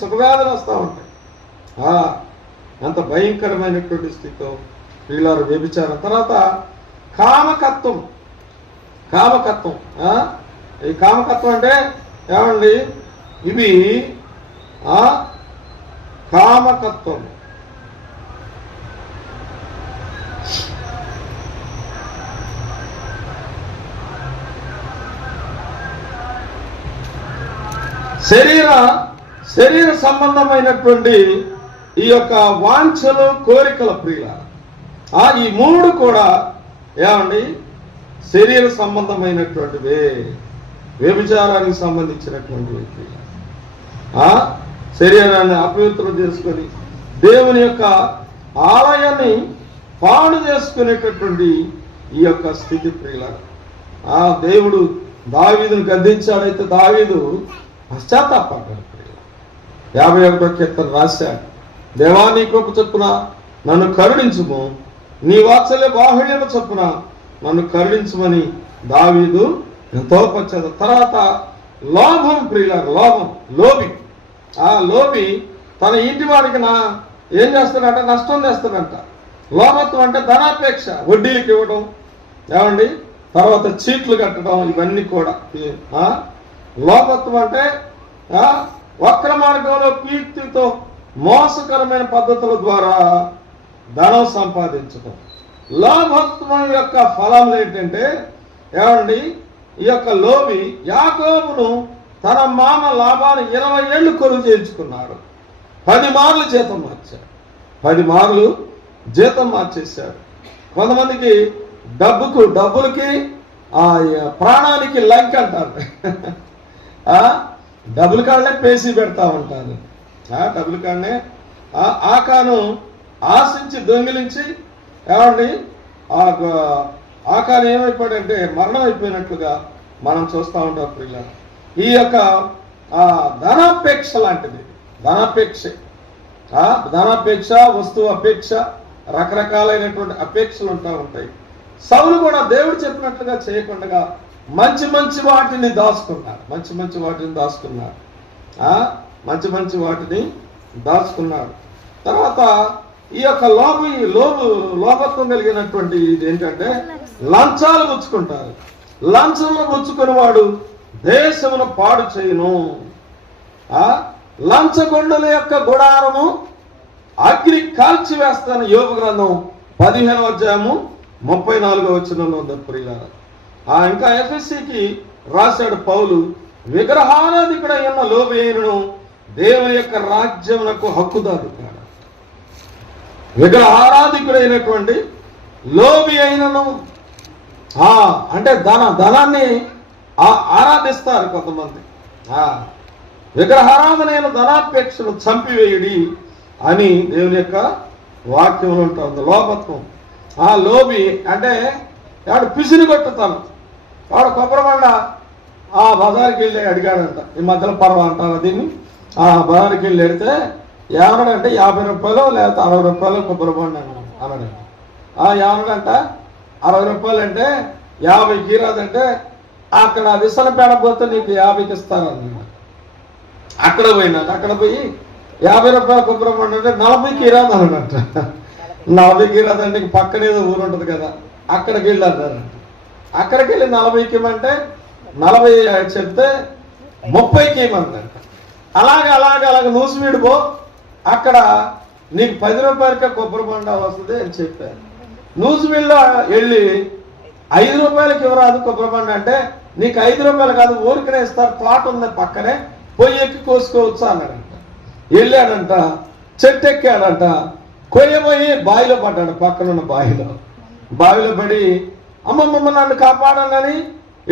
సుఖవ్యాధులు వస్తూ ఉంటాయి. అంత భయంకరమైనటువంటి స్థితితో ప్రియులారు వ్యభిచారం. తర్వాత కామకత్వం. ఈ కామకత్వం అంటే ఇవి కామకత్వం. శరీర సంబంధమైనటువంటి ఈ యొక్క వాంఛలు, కోరికల ప్రియుల, ఈ 3 కూడా శరీర సంబంధమైనటువంటివే, వ్యభిచారానికి సంబంధించినటువంటివి. శరీరాన్ని అపవిత్రం చేసుకొని దేవుని యొక్క ఆలయాన్ని పాడు చేసుకునేటటువంటి ఈ యొక్క స్థితి ప్రియుల. దేవుడు దావీదును గద్దించాడైతే దావీదు పశ్చాత్తాపడ్డాడు. 51వ కీర్తన రాశాడు, దేవా నీ కృప చొప్పున నన్ను కరుణించుము, నీ వాత్సల్య బాహుళ్యము చొప్పున నన్ను కరుణించమని దావీదు ఎంతో పశ్చాత్తాప. తర్వాత లోభం ప్రియులారు, లోభి. లోభి తన ఇంటి వారికి ఏం చేస్తాడంట? నష్టం చేస్తాడంట. లోభత్వం అంటే ధనాపేక్ష, వడ్డీలకు ఇవ్వడం, తర్వాత చీట్లు కట్టడం, ఇవన్నీ కూడా లోభత్వం అంటే వక్ర మార్గంలో కీర్తితో మోసకరమైన పద్ధతుల ద్వారా ధనం సంపాదించడం. లోభత్వం యొక్క ఫలం ఏంటంటే ఈ యొక్క లోభి యాకోబును తన మామ లాభాన్ని 20 ఏళ్ళు కొలువు చేయించుకున్నాడు. 10 మార్లు జీతం మార్చాడు. 10 మార్లు జీతం మార్చేశాడు. కొంతమందికి డబ్బులకి ప్రాణానికి లంక అంటారు. డబ్బుల కాడనే పేసి పెడతా ఉంటారు. డబ్బుల కాడనే ఆకాను ఆశించి దొంగిలించి ఏమండి ఆకాను ఏమైపోయాడంటే మరణం అయిపోయినట్లుగా మనం చూస్తూ ఉంటాం పిల్లలు. ఈ యొక్క ధనాపేక్ష లాంటిది. ధనాపేక్ష, వస్తువు అపేక్ష, రకరకాలైనటువంటి అపేక్షలు ఉంటాయి. సౌలు కూడా దేవుడు చెప్పినట్లుగా చేయకుండా మంచి మంచి వాటిని దాచుకున్నాడు. తర్వాత ఈ యొక్క లోభత్వం కలిగినటువంటి ఇది ఏంటంటే లంచాలు పుచ్చుకుంటారు. లంచంలో పుచ్చుకుని వాడు దేశమును పాడు చేయును. లంచగొండల యొక్క గుడారము అగ్ని కాల్చివేస్తాను. యోబు గ్రంథం 15వ అధ్యాయము 34వ వచనంలో ఉంది ప్రియులారా. ఇంకా ఎఫెసీకి రాశాడు పౌలు, విగ్రహారాధికుడై ఉన్న లోబేయును దేవుని యొక్క రాజ్యమునకు హక్కుదారు కాడు. విగ్రహారాధికుడైనటువంటి లోబి అయినను అంటే ధనాన్ని ఆరాధిస్తారు కొంతమంది. విగ్రహారాధనైన ధనాపేక్షను చంపివేయుడి అని దేవుని యొక్క వాక్యంలో ఉంటుంది. లోభత్వం. లోబి అంటే వాడు పిసిని కొట్టుతాను. వాడు కొబ్బరిబండ బజారుకి వెళ్ళి అడిగాడంట. ఈ మధ్యలో పర్వ అంటారు దీన్ని. బజారుకి వెళ్ళి అడిగితే ఏమన్నాడంటే 50 రూపాయలు లేకపోతే 60 రూపాయలు కొబ్బరిబండ అన్నాడంట. ఏమన్నాడంట 60 రూపాయలు అంటే 50కి రాదంటే అక్కడ విసనపేడ పోతే నీకు 50కి ఇస్తానన్నమాట. అక్కడ పోయి 50 రూపాయల కొబ్బరిబండ అంటే 40కి రాదు అన్నట. 40కి రాదంటే పక్కనేదో ఊరు ఉంటుంది కదా, అక్కడికి వెళ్ళి అన్నారంట. అక్కడికి వెళ్ళి 40కి ఇవ్వమంటే 40 చెప్తే 30కి ఇవ్వమందంట. అలాగే నూసివీడు పో, అక్కడ నీకు 10 రూపాయలకే కొబ్బరి బండ వస్తుంది అని చెప్పారు. నూసివీడులో వెళ్ళి 5 రూపాయలకి ఇవ్వరాదు కొబ్బరి బండ అంటే నీకు 5 రూపాయలు కాదు ఊరికనే ఇస్తారు, తోట ఉంది పక్కనే, పొయ్యి ఎక్కి కోసుకోవచ్చు అన్నాడంట. వెళ్ళాడంట, చెట్టు ఎక్కాడంట, కొయ్యబోయి బావిలో పడ్డాడు. పక్కనున్న బావిలో పడి అమ్మమ్మ నన్ను కాపాడాలని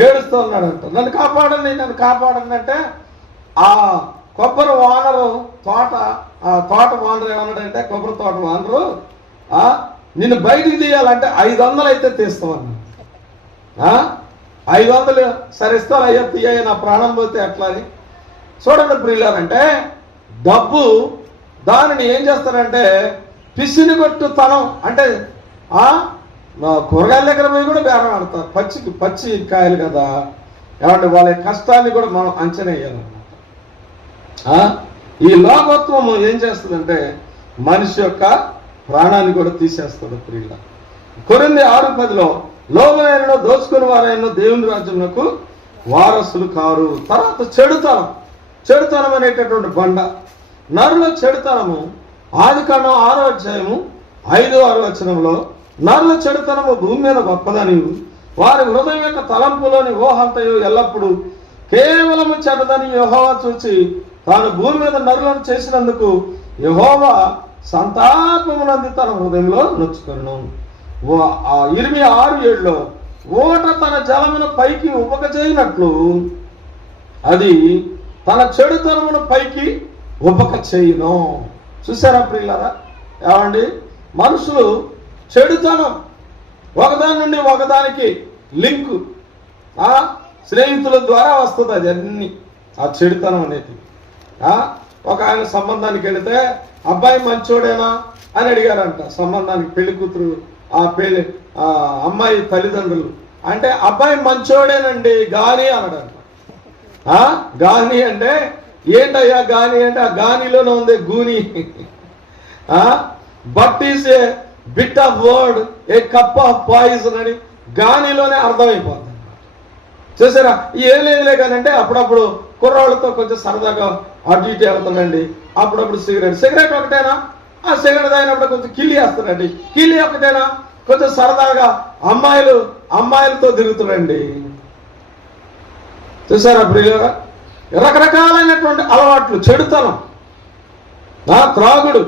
ఏడుస్తూ ఉన్నాడంట. నన్ను కాపాడండి అంటే ఆ కొబ్బరి ఓనరు తోట ఓనరు ఏమన్నాడంటే, కొబ్బరి తోట ఓనరు నిన్ను బయటికి తీయాలంటే 500 అయితే తీస్తామన్నా. 500 సరే ఇస్తారు, అయ్యా తీయ నా ప్రాణం పోతే ఎట్లా అని. చూడండి ప్రియులారంటే డబ్బు దానిని ఏం చేస్తారంటే పిసిని కొట్టుతనం అంటే కూరగాయల దగ్గర పోయి కూడా బేరం ఆడతారు. పచ్చి కాయలు కదా, ఏమంటే వాళ్ళ కష్టాన్ని కూడా మనం అంచనా వేయాలన్నమాట. ఈ లోభత్వము ఏం చేస్తుందంటే మనిషి యొక్క ప్రాణాన్ని కూడా తీసేస్తుంది ప్రియుల. కొరింథీ 6:10 లోభమైనను దోచుకుని వారైన దేవుని రాజ్యమునకు వారసులు కారు. తర్వాత చెడుతనం అనేటటువంటి బండ. నరుల చెడుతనము ఆదికాండం 6వ అధ్యాయము 5-6 వచనంలో నరుల చెడుతనము భూమి మీద గొప్పదని, వారి హృదయం యొక్క తలంపులోని ఊహంతయు ఎల్లప్పుడూ కేవలము చెడ్డదని యెహోవా చూచి తాను భూమి మీద నరులను చేసినందుకు యెహోవా సంతాపమునంది తన హృదయంలో నొచ్చుకొనును. ఇర్మియా 6:7 ఓట తన జలమును పైకి ఉపకచేయనట్లు అది తన చెడుతనమును పైకి ఉపకచేయును. చూసారా ప్రియులారా? ఏమండి, మనుషులు చెడుతనం ఒకదాని నుండి ఒకదానికి లింకు స్నేహితుల ద్వారా వస్తుంది. అది అన్ని ఆ చెడుతనం అనేది. ఒక ఆయన సంబంధానికి వెళితే అబ్బాయి మంచోడేనా అని అడిగారంట. సంబంధానికి పెళ్లి కూతురు అమ్మాయి తల్లిదండ్రులు అంటే అబ్బాయి మంచోడేనండి గాని అన్నాడంట. గాని అంటే ఏంటయ్యా గాని అంటే ఆ గానిలోనే ఉంది గూని. But is a bit of word a cup of poison అని గానిలోనే అర్థమైపోతుంది. చూసారా? ఏం లేదులే కానంటే అప్పుడప్పుడు కుర్రాళ్ళతో కొంచెం సరదాగా అటు ఇటు వెళ్తానండి. అప్పుడప్పుడు సిగరెట్ ఒకటేనా? ఆ సిగరెట్ తాగినప్పుడు కొంచెం కిల్లి వేస్తానండి. కిల్లి ఒకటేనా? కొంచెం సరదాగా అమ్మాయిలతో తిరుగుతాడండి. చూసారా ప్రియులారా? రకరకాలైనటువంటి అలవాట్లు, చెడుతనం, త్రాగుడు.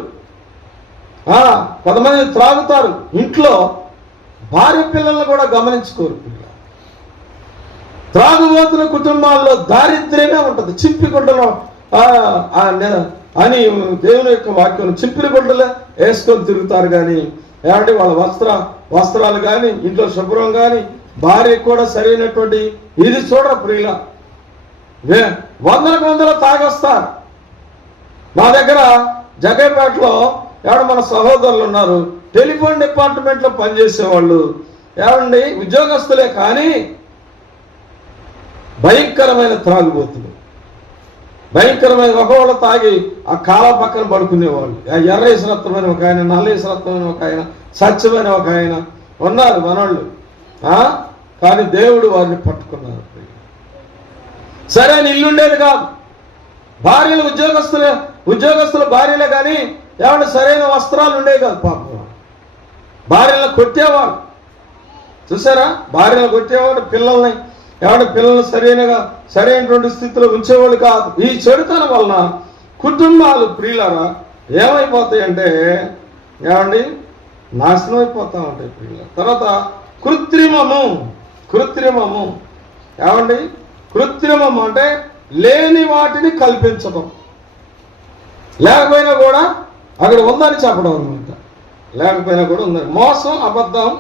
కొంతమంది త్రాగుతారు ఇంట్లో. భార్య పిల్లలను కూడా గమనించుకోరు. త్రాగుబోతుల కుటుంబాల్లో దారిద్ర్యమే ఉంటుంది. చింపి గుడ్డలో అని దేవుని యొక్క వాక్యం చింపిరి గుడ్డలే వేసుకొని తిరుగుతారు. కానీ ఏమంటే వాళ్ళ వస్త్రాలు కానీ ఇంట్లో శుభ్రం కానీ భార్య కూడా సరైనటువంటి ఇది చూడరు ప్రియుల. వందల తాగొస్తారు. మా దగ్గర జగేపేటలో మన సహోదరులు ఉన్నారు, టెలిఫోన్ డిపార్ట్మెంట్లో పనిచేసేవాళ్ళు. ఏమండి ఉద్యోగస్తులే కానీ భయంకరమైన త్రాగుబోతులు, భయంకరమైన ఒకవేళ తాగి ఆ కాలం పక్కన పడుకునేవాళ్ళు. ఆ ఎర్ర ఇసరత్వమైన ఒక ఆయన, నల్ల ఇసరత్వమైన ఒక ఆయన, సత్యమైన ఒక ఆయన ఉన్నారు మనోళ్ళు. కానీ దేవుడు వారిని పట్టుకున్నారు. సరైన ఇల్లుండేది కాదు. భార్యలు ఉద్యోగస్తుల భార్యలే కానీ ఏమంటే సరైన వస్త్రాలు ఉండేవి కాదు. పాపం భార్యలను కొట్టేవాడు. చూసారా, భార్యలను కొట్టేవాడు. పిల్లల్ని సరైనటువంటి స్థితిలో ఉంచేవాళ్ళు కాదు. ఈ చెడుతనం వలన కుటుంబాలు ప్రియులారా ఏమైపోతాయంటే ఏమండి నాశనం అయిపోతా ఉంటాయి ప్రియుల. తర్వాత కృత్రిమము ఏమండి కృత్రిమం అంటే లేని వాటిని కల్పించడం, లేకపోయినా కూడా అక్కడ ఉందని చెప్పడం అనమాట. లేకపోయినా కూడా ఉందని మోసం, అబద్ధం.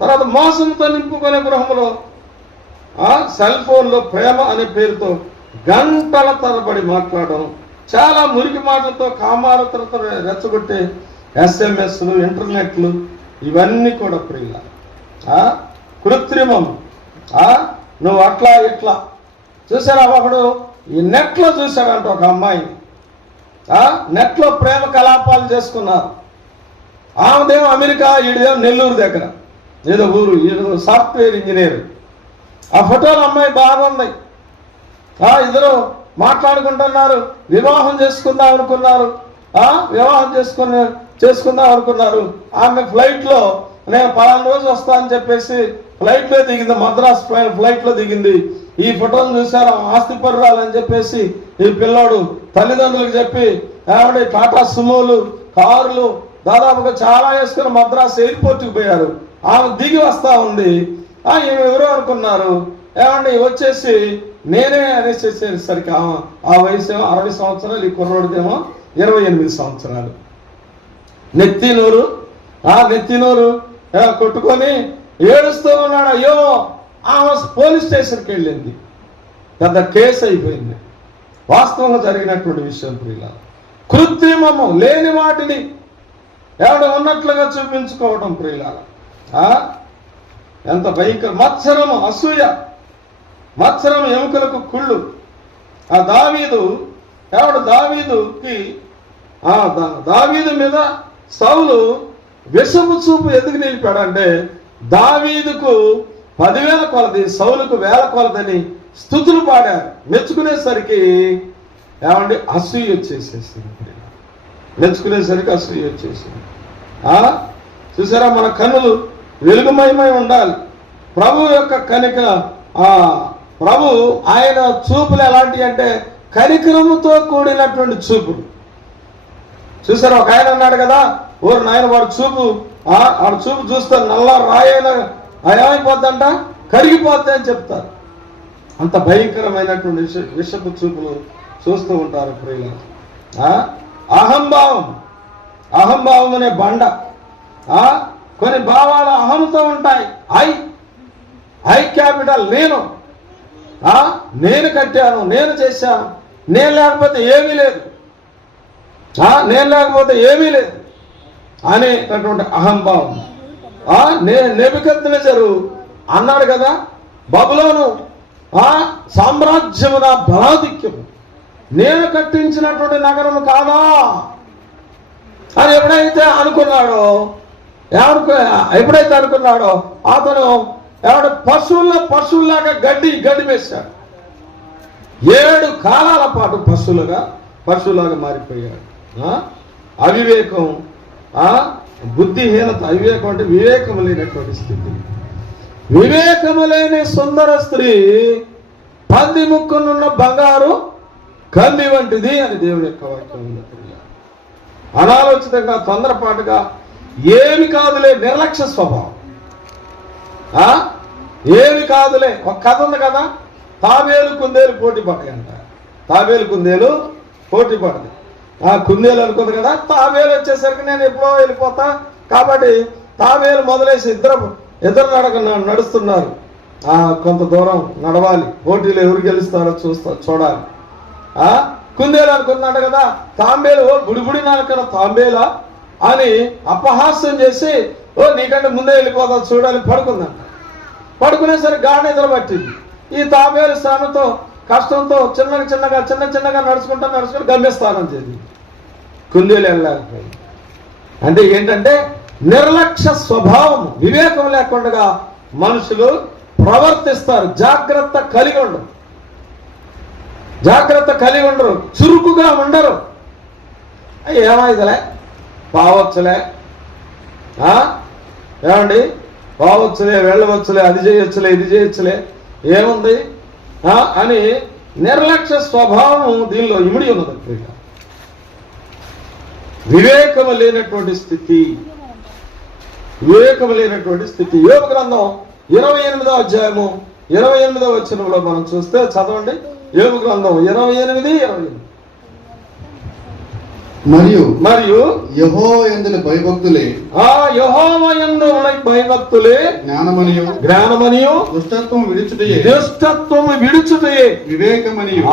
తర్వాత మోసంతో నింపుకునే గృహంలో సెల్ ఫోన్లో ప్రేమ అనే పేరుతో గంటల తరబడి మాట్లాడడం, చాలా మురికి మాటలతో కామారతలతో రెచ్చగొట్టే SMS-లు, ఇంటర్నెట్లు, ఇవన్నీ కూడా ప్రియుల కృత్రిమం. నువ్వు అట్లా ఇట్లా చూసారా. ఒకడు ఈ నెట్లో చూశాడంట ఒక అమ్మాయిని. నెట్లో ప్రేమ కలాపాలు చేసుకున్నారు. ఆమెదేమో అమెరికా, ఈడేమో నెల్లూరు దగ్గర ఏదో ఊరు, ఏదో సాఫ్ట్వేర్ ఇంజనీర్. ఆ ఫోటోలో అమ్మాయి బాగుంది. ఇద్దరు మాట్లాడుకుంటున్నారు, వివాహం చేసుకుందాం అనుకున్నారు. ఆమె ఫ్లైట్లో నేను 10 రోజు వస్తా అని చెప్పేసి ఫ్లైట్లో దిగింది, మద్రాస్ ఫ్లైట్లో దిగింది. ఈ ఫోటోలు చూశారు, ఆస్తిపరురాలని చెప్పేసి ఈ పిల్లోడు తల్లిదండ్రులకు చెప్పి ఏమంటే టాటా సుమోలు, కారులు దాదాపుగా చాలా వేసుకుని మద్రాస్ ఎయిర్పోర్ట్కి పోయారు. ఆమె దిగి వస్తా ఉంది. ఈమె ఎవరో అనుకున్నారు. ఏమండి వచ్చేసి నేనే అనేసేసరికి ఆ వయసు 60 సంవత్సరాలు, ఈ కుర్రోడిదేమో 28 సంవత్సరాలు. నెత్తినూరు కొట్టుకొని ఏడుస్తూ ఉన్నాడు. అయ్యో, ఆమె పోలీస్ స్టేషన్కి వెళ్ళింది. పెద్ద కేసు అయిపోయింది. వాస్తవంగా జరిగినటువంటి విషయం ప్రియుల. కృత్రిమము, లేని వాటిని ఎవడు ఉన్నట్లుగా చూపించుకోవడం ప్రియుల. ఎంత భయంకర. మత్సరము, అసూయ. మత్సరం ఎముకలకు కుళ్ళు. దావీదు మీద సౌలు విషపు చూపు ఎందుకు నిలిపాడంటే దావీదుకు 10,000 కొలది, సౌలుకు 1,000 కొలదని స్తుతులు పాడారు. మెచ్చుకునేసరికి ఏమండి అసూయ వచ్చేసేసింది. చూసారా, మన కన్నులు వెలుగుమయమై ఉండాలి. ప్రభు యొక్క కనిక, ప్రభు ఆయన చూపులు ఎలాంటివి అంటే కనికరముతో కూడినటువంటి చూపులు. చూసారా, ఒక ఆయన అన్నాడు కదా, ఓరు నాయన వాడు చూపు చూస్తే నల్ల రాయన ఏమైపోద్దంట, కరిగిపోద్ది అని చెప్తారు. అంత భయంకరమైనటువంటి విషపు చూపులు చూస్తూ ఉంటారు ప్రియుల. అహంభావం అనే బండ. కొన్ని భావాలు అహంతో ఉంటాయి. ఐ క్యాపిటల్, నేను కట్టాను, నేను చేశాను, నేను లేకపోతే ఏమీ లేదు అనేటటువంటి అహంభావం. నెబుకద్నెజరు అన్నాడు కదా, బబులోను సామ్రాజ్యము నా బలాధిక్యము, నేను కట్టించినటువంటి నగరము కాదా అని ఎప్పుడైతే అనుకున్నాడో అతను పశువుల్లాగా గడ్డి వేశాడు. 7 కాలాల పాటు పశువులాగా మారిపోయాడు. అవివేకం, బుద్ధిహీనత. అవివేకం అంటే వివేకము లేనటువంటి స్థితి. వివేకము లేని సుందర స్త్రీ పంది ముక్కునున్న బంగారు కంది వంటిది అని దేవుని యొక్క వాక్యం ఉంది. అనాలోచితంగా, తొందరపాటుగా ఏమి కాదులే నిర్లక్ష్య స్వభావం. ఏమి కాదులే. ఒక కథ ఉంది కదా, తాబేలు కుందేలు పోటీ పడకంట. తాబేలు కుందేలు పోటీ పడదు. కుందేలు అనుకుంది కదా, తాబేలు వచ్చేసరికి నేను ఎప్పుడో వెళ్ళిపోతా కాబట్టి తాబేలు మొదలేసి ఇద్దరు నడుస్తున్నారు. కొంత దూరం నడవాలి, పోటీలో ఎవరు గెలుస్తారో చూడాలి. కుందేలు అనుకున్నాడు కదా, తాంబేలు బుడిబుడి నాలుకన తాంబేలా అని అపహాస్యం చేసి నీకంటే ముందే వెళ్ళిపోతా చూడాలి పడుకుందంట. పడుకునేసరికి గాఢ నిద్ర పట్టింది. ఈ తాబేలు శ్రమతో కష్టంతో చిన్నగా నడుచుకుంటూ గమ్యస్థానం చేసింది. కుందేలు వెళ్ళలేకపోయింది. అంటే ఏంటంటే నిర్లక్ష్య స్వభావం, వివేకం లేకుండా మనుషులు ప్రవర్తిస్తారు. జాగ్రత్త కలిగి ఉండరు, చురుకుగా ఉండరు. ఏమైందిలే, పావచ్చులే, ఏమండి పోవచ్చులే, వెళ్ళవచ్చులే, అది చేయొచ్చులే, ఇది చేయొచ్చులే, ఏముంది అని నిర్లక్ష్య స్వభావం దీనిలో ఇమిడి ఉన్నది. వివేకము లేనటువంటి స్థితి. యోబు గ్రంథం 28వ అధ్యాయము 28వ వచనంలో మనం చూస్తే చదవండి. యోబు గ్రంథం 28:28. మరియు యెహోవా యందు భయభక్తులే జ్ఞానమనియు దుష్టత్వము విడుచుటయే వివేకమనియు.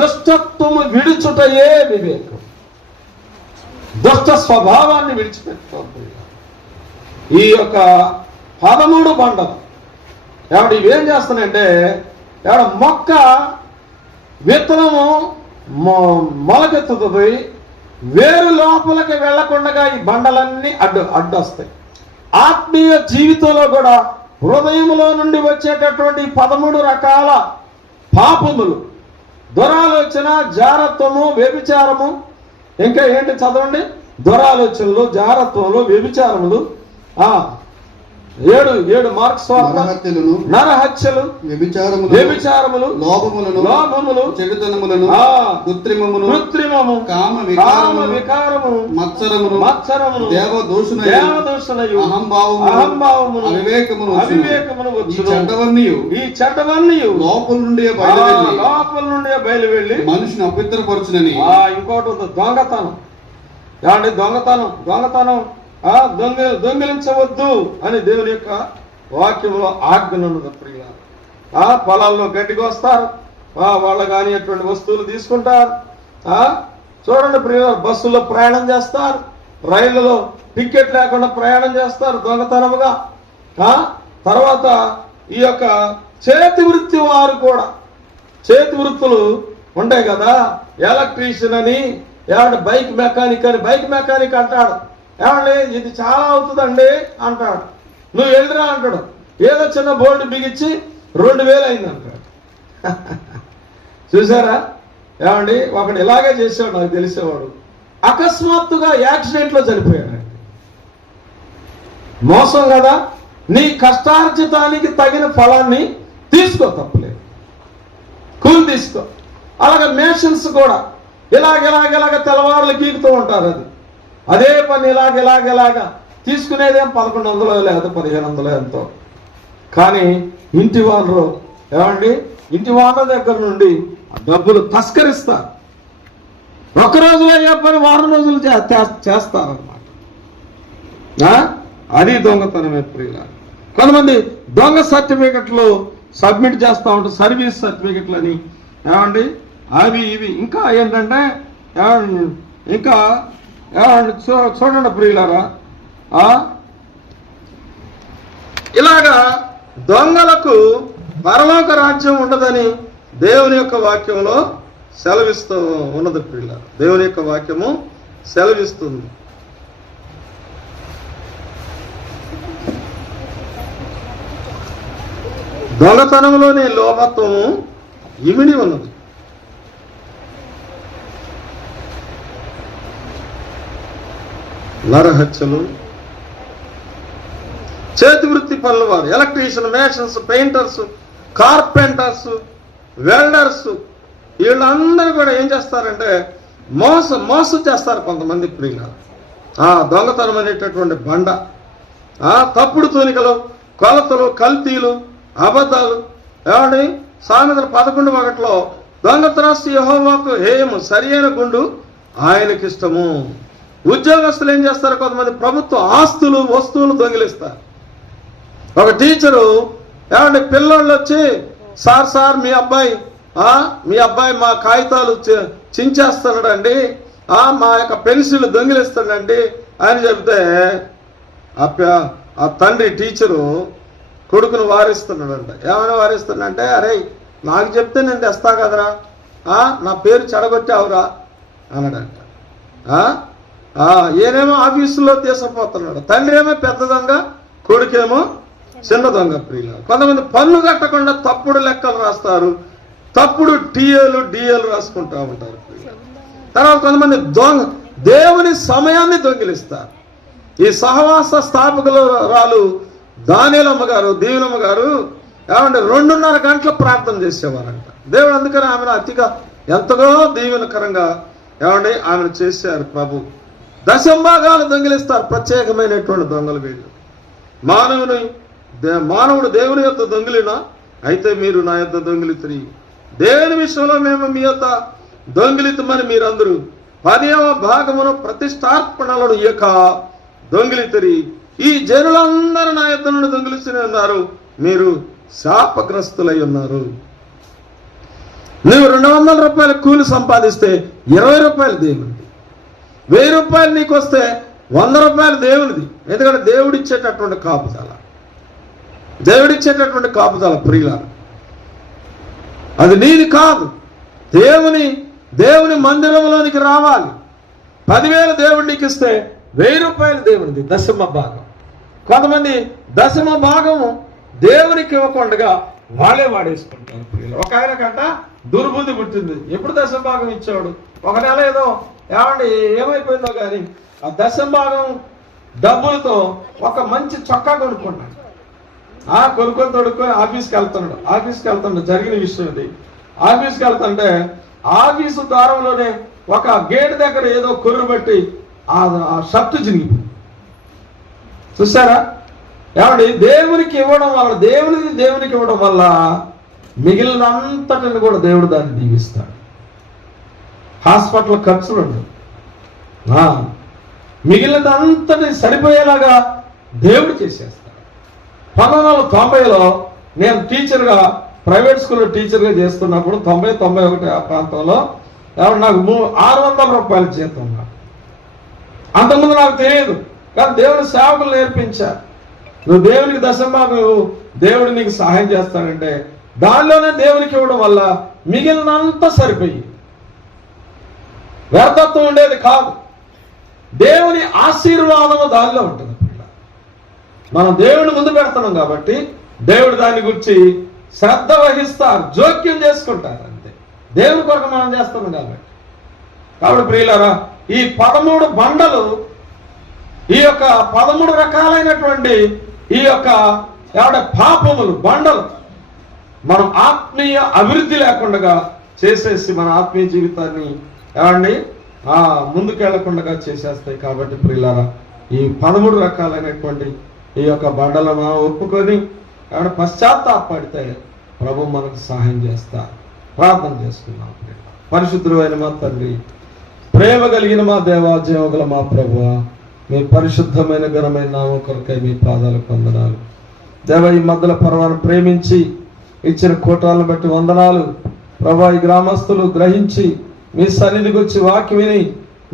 దుష్టత్వము విడుచుటయే వివేకం. దుష్ట స్వభావాన్ని విడిచిపెట్టుకోండి. ఈ యొక్క 13 బండలు ఇవేం చేస్తున్నాయంటే మొక్క విత్తనము మొలకెత్తుతుంది, వేరు లోపలికి వెళ్లకుండా ఈ బండలన్నీ అడ్డొస్తాయి. ఆత్మీయ జీవితంలో కూడా హృదయంలో నుండి వచ్చేటటువంటి 13 రకాల పాపములు, దురాలోచన, జారత్వము, వ్యభిచారము, ఇంకా ఏంటి చదవండి, దురాలోచనలు, జారత్వములు, వ్యభిచారములు, 7 మార్క్స్, నరహత్యలు, వ్యభిచారములు, లోభములు, చెడుతనములను, కృత్రిమము, కామ వికారము, మత్సరమును, దేవదూషణయు, అహంభావమును, అవివేకమును ఈ చెడ్డవన్నీయు లోపల నుండి బయలు వెళ్ళి మనిషిని అపవిత్రపరచునని. ఇంకోటి ఉంది, దొంగతనం దొంగిలించవద్దు అని దేవుని యొక్క వాక్యంలో ఆజ్ఞనున్నది. ప్రియ పొలాల్లో గడ్డికి వస్తారు, వాళ్ళు కానీ అటువంటి వస్తువులు తీసుకుంటారు. చూడండి ప్రియ, బస్సుల్లో ప్రయాణం చేస్తారు, రైళ్లలో టికెట్ లేకుండా ప్రయాణం చేస్తారు దొంగతనముగా. తర్వాత ఈ యొక్క చేతి వృత్తి వారు కూడా, చేతి వృత్తులు ఉంటాయి కదా, ఎలక్ట్రీషియన్ అని, బైక్ మెకానిక్ అంటాడు. ఏమండి ఇది చాలా అవుతుందండి అంటాడు. నువ్వు వెళ్ళిరా అంటాడు. ఏదో చిన్న బోర్డు బిగించి 2000 అయింది అంటాడు. చూసారా ఏమండి, ఒకడు ఇలాగే చేసాడు, నాకు తెలిసేవాడు. అకస్మాత్తుగా యాక్సిడెంట్లో చనిపోయాడు. మోసం కదా. నీ కష్టార్జితానికి తగిన ఫలాన్ని తీసుకో, తప్పలేదు, కూలి తీసుకో. అలాగే మేషన్స్ కూడా ఇలాగ తెల్లవారులు గీకుతూ ఉంటారు. అదే పని ఇలాగ తీసుకునేదేం 1100 లేదా 1500 ఎంతో. కానీ ఇంటి వాళ్ళు ఇంటి వాళ్ళ దగ్గర నుండి డబ్బులు తస్కరిస్తారు. ఒక రోజులో అయ్యే పని వారం రోజులు చేస్తారన్నమాట. అది దొంగతనమే ప్రియుల. కొంతమంది దొంగ సర్టిఫికెట్లు సబ్మిట్ చేస్తూ ఉంటారు, సర్వీస్ సర్టిఫికెట్లు అని. అవి ఇవి ఇంకా ఏంటంటే ఇంకా చూడండి ప్రియులారా, ఇలాగా దొంగలకు పరలోక రాజ్యం ఉండదని దేవుని యొక్క వాక్యంలో సెలవిస్తూ ఉన్నది ప్రియులారా. దేవుని యొక్క వాక్యము సెలవిస్తుంది. దొంగతనంలోనే లోభత్వము ఇమిడి ఉన్నది. నరహత్యలు, చేతి వృత్తి పనుల వారు, electrician, masons, painters, carpenters, welders, వీళ్ళందరూ కూడా ఏం చేస్తారంటే మోసం చేస్తారు కొంతమంది ప్రియుల. దొంగతనం అనేటటువంటి బండ, తప్పుడు తూనికలు, కొలతలు, కల్తీలు, అబద్ధాలు. ఏమండి, సామెతలు 11:1 దొంగతనస్తు యెహోవాకు హేయము, సరి అయిన గుండు ఆయనకిష్టము. ఉద్యోగస్తులు ఏం చేస్తారు? కొంతమంది ప్రభుత్వ ఆస్తులు, వస్తువులు దొంగిలిస్తారు. ఒక టీచరు ఏమండి పిల్లోళ్ళు వచ్చి, సార్ మీ అబ్బాయి మా కాగితాలు చించేస్తున్నాడండి, మా యొక్క పెన్సిల్ దొంగిలిస్తాడండి అని చెబితే ఆ తండ్రి టీచరు కొడుకును వారిస్తున్నాడంట. ఏమైనా వారిస్తున్నాడంటే, అరే నాకు చెప్తే నేను తెస్తా కదరా, నా పేరు చెడగొట్టావురా అన్నాడంట. ఈయనేమో ఆఫీసులో తీసుకుపోతున్నాడు. తండ్రి ఏమో పెద్ద దొంగ, కొడుకేమో చిన్న దొంగ. ప్రియులు, కొంతమంది పన్ను కట్టకుండా తప్పుడు లెక్కలు రాస్తారు, తప్పుడు డిఏలు రాసుకుంటూ ఉంటారు. తర్వాత కొంతమంది దేవుని సమయాన్ని దొంగిలిస్తారు. ఈ సహవాస స్థాపకులు రాలు దానియేలమ్మ గారు, దీవెనమ్మ గారు ఏమంటే 2:30 గంటలు ప్రార్థన చేసేవారంట. దేవుడు అందుకని ఆమెను అతిగా ఎంతగా దీవెనకరంగా ఏమండి ఆమెను చేశారు ప్రభు. దశంభాగాలు దొంగిలిస్తారు, ప్రత్యేకమైనటువంటి దొంగలు వీళ్ళు. మానవుడు దేవుని యొక్క దొంగిలినా, అయితే మీరు నా యొక్క దొంగిలితురి. దేవుని విషయంలో మేము మీ యొక్క దొంగిలితమని మీరందరూ 10వ భాగమును ప్రతిష్టార్పణలను ఇక దొంగిలితురి. ఈ జనులందరూ నా యొక్క నుండి దొంగిలిస్తూనే ఉన్నారు, మీరు శాపగ్రస్తులై ఉన్నారు. నువ్వు 200 రూపాయల కూలి సంపాదిస్తే 20 రూపాయలు దేవునిది, 1000 రూపాయలు నీకు వస్తే 100 రూపాయలు దేవునిది. ఎందుకంటే దేవుడిచ్చేటటువంటి కాపుదల ప్రియులారా, అది నీది కాదు. దేవుని మందిరంలోనికి రావాలి. 10,000 దేవుడు నీకు ఇస్తే 1000 రూపాయలు దేవునిది, దశమ భాగం. కొంతమంది దశమ భాగము దేవునికి ఇవ్వకుండా వాళ్ళే వాడేసుకుంటారు ప్రియులు. ఒక ఆయన కంట దుర్బుద్ధి పుట్టింది. ఎప్పుడు దశమ భాగం ఇచ్చాడు? ఒక నెల ఏదో ఏమైపోయిందో కానీ ఆ దశమ భాగం డబ్బులతో ఒక మంచి చొక్కా కొనుక్కున్నాడు. కొనుక్కొని ఆఫీస్కి వెళ్తున్నాడు. జరిగిన విషయం ఇది. ఆఫీస్కి వెళ్తుంటే ఆఫీసు ద్వారంలోనే ఒక గేట్ దగ్గర ఏదో కొర్రు బట్టి ఆ షర్టు చినిగిపోయింది. చూసారా? ఏమండి, దేవునికి ఇవ్వడం వల్ల మిగిలినంతటిని కూడా దేవుడు దాన్ని దీవిస్తాడు. హాస్పిటల్ ఖర్చులు ఉండవు, మిగిలినంతటి సరిపోయేలాగా దేవుడు చేసేస్తాడు. 1990లో నేను టీచర్గా, ప్రైవేట్ స్కూల్లో టీచర్గా చేస్తున్నప్పుడు 90-91 ఆ ప్రాంతంలో నాకు 600 రూపాయల జీతం. అంతకుముందు నాకు తెలియదు, కానీ దేవుని సేవకులు నేర్పించారు. నువ్వు దేవునికి దశంభాగం దేవుడు నీకు సహాయం చేస్తాడంటే దానిలోనే దేవునికి ఇవ్వడం వల్ల మిగిలినంత సరిపోయి వ్యర్థత్వం ఉండేది కాదు. దేవుని ఆశీర్వాదము దానిలో ఉంటుంది. మనం దేవుని ముందు పెడుతున్నాం కాబట్టి దేవుడు దాని గురించి శ్రద్ధ వహిస్తారు, జోక్యం చేసుకుంటారు. అంతే, దేవుని కొరకు మనం చేస్తున్నాం కాబట్టి ప్రియులారా, ఈ 13 బండలు, ఈ యొక్క 13 రకాలైనటువంటి ఈ యొక్క పాపములు బండలు మనం ఆత్మీయ అభివృద్ధి లేకుండా చేసేసి మన ఆత్మీయ జీవితాన్ని ముందుకెళ్లకుండా చేసేస్తాయి. కాబట్టి ప్రియులారా, ఈ 13 రకాలైనటువంటి ఈ యొక్క బండలను ఒప్పుకొని పశ్చాత్తాపడితే ప్రభు మనకు సహాయం చేస్తారు. ప్రార్థన చేసుకున్నాం. పరిశుద్ధుడు అయిన మా తండ్రి, ప్రేమ కలిగిన మా దేవా, జీవగల మా ప్రభువా, మీ పరిశుద్ధమైన ఘనమైన నామం కొరకై మీ పాదాలకు వందనాలు. దేవ, ఈ మధ్యల పర్వాన్ని ప్రేమించి ఇచ్చిన కోటాలను బట్టి వందనాలు ప్రభా. ఈ గ్రామస్తులు గ్రహించి మీ సన్నిధికి వచ్చి వాక్యం విని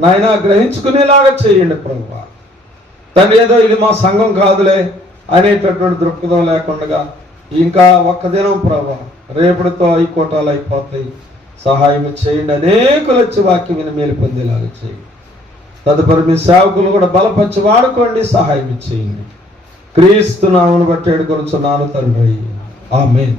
నాయన గ్రహించుకునేలాగా చేయండి ప్రభువా. తండ్రి, ఏదో ఇది మా సంఘం కాదులే అనేటటువంటి దృక్పథం లేకుండా ఇంకా ఒక్క దినం ప్రభా, రేపటితో ఈ కోటాలు అయిపోతాయి, సహాయం చేయండి. అనేకులు వచ్చి వాక్యం విని మేలు పొందేలాగా చేయండి. తదుపరి మీ సేవకులు కూడా బలపరిచి వాడుకోండి, సహాయం చేయండి. క్రీస్తు నామమును బట్టి వేడుకొనుచున్నాను తండ్రి, ఆమేన్.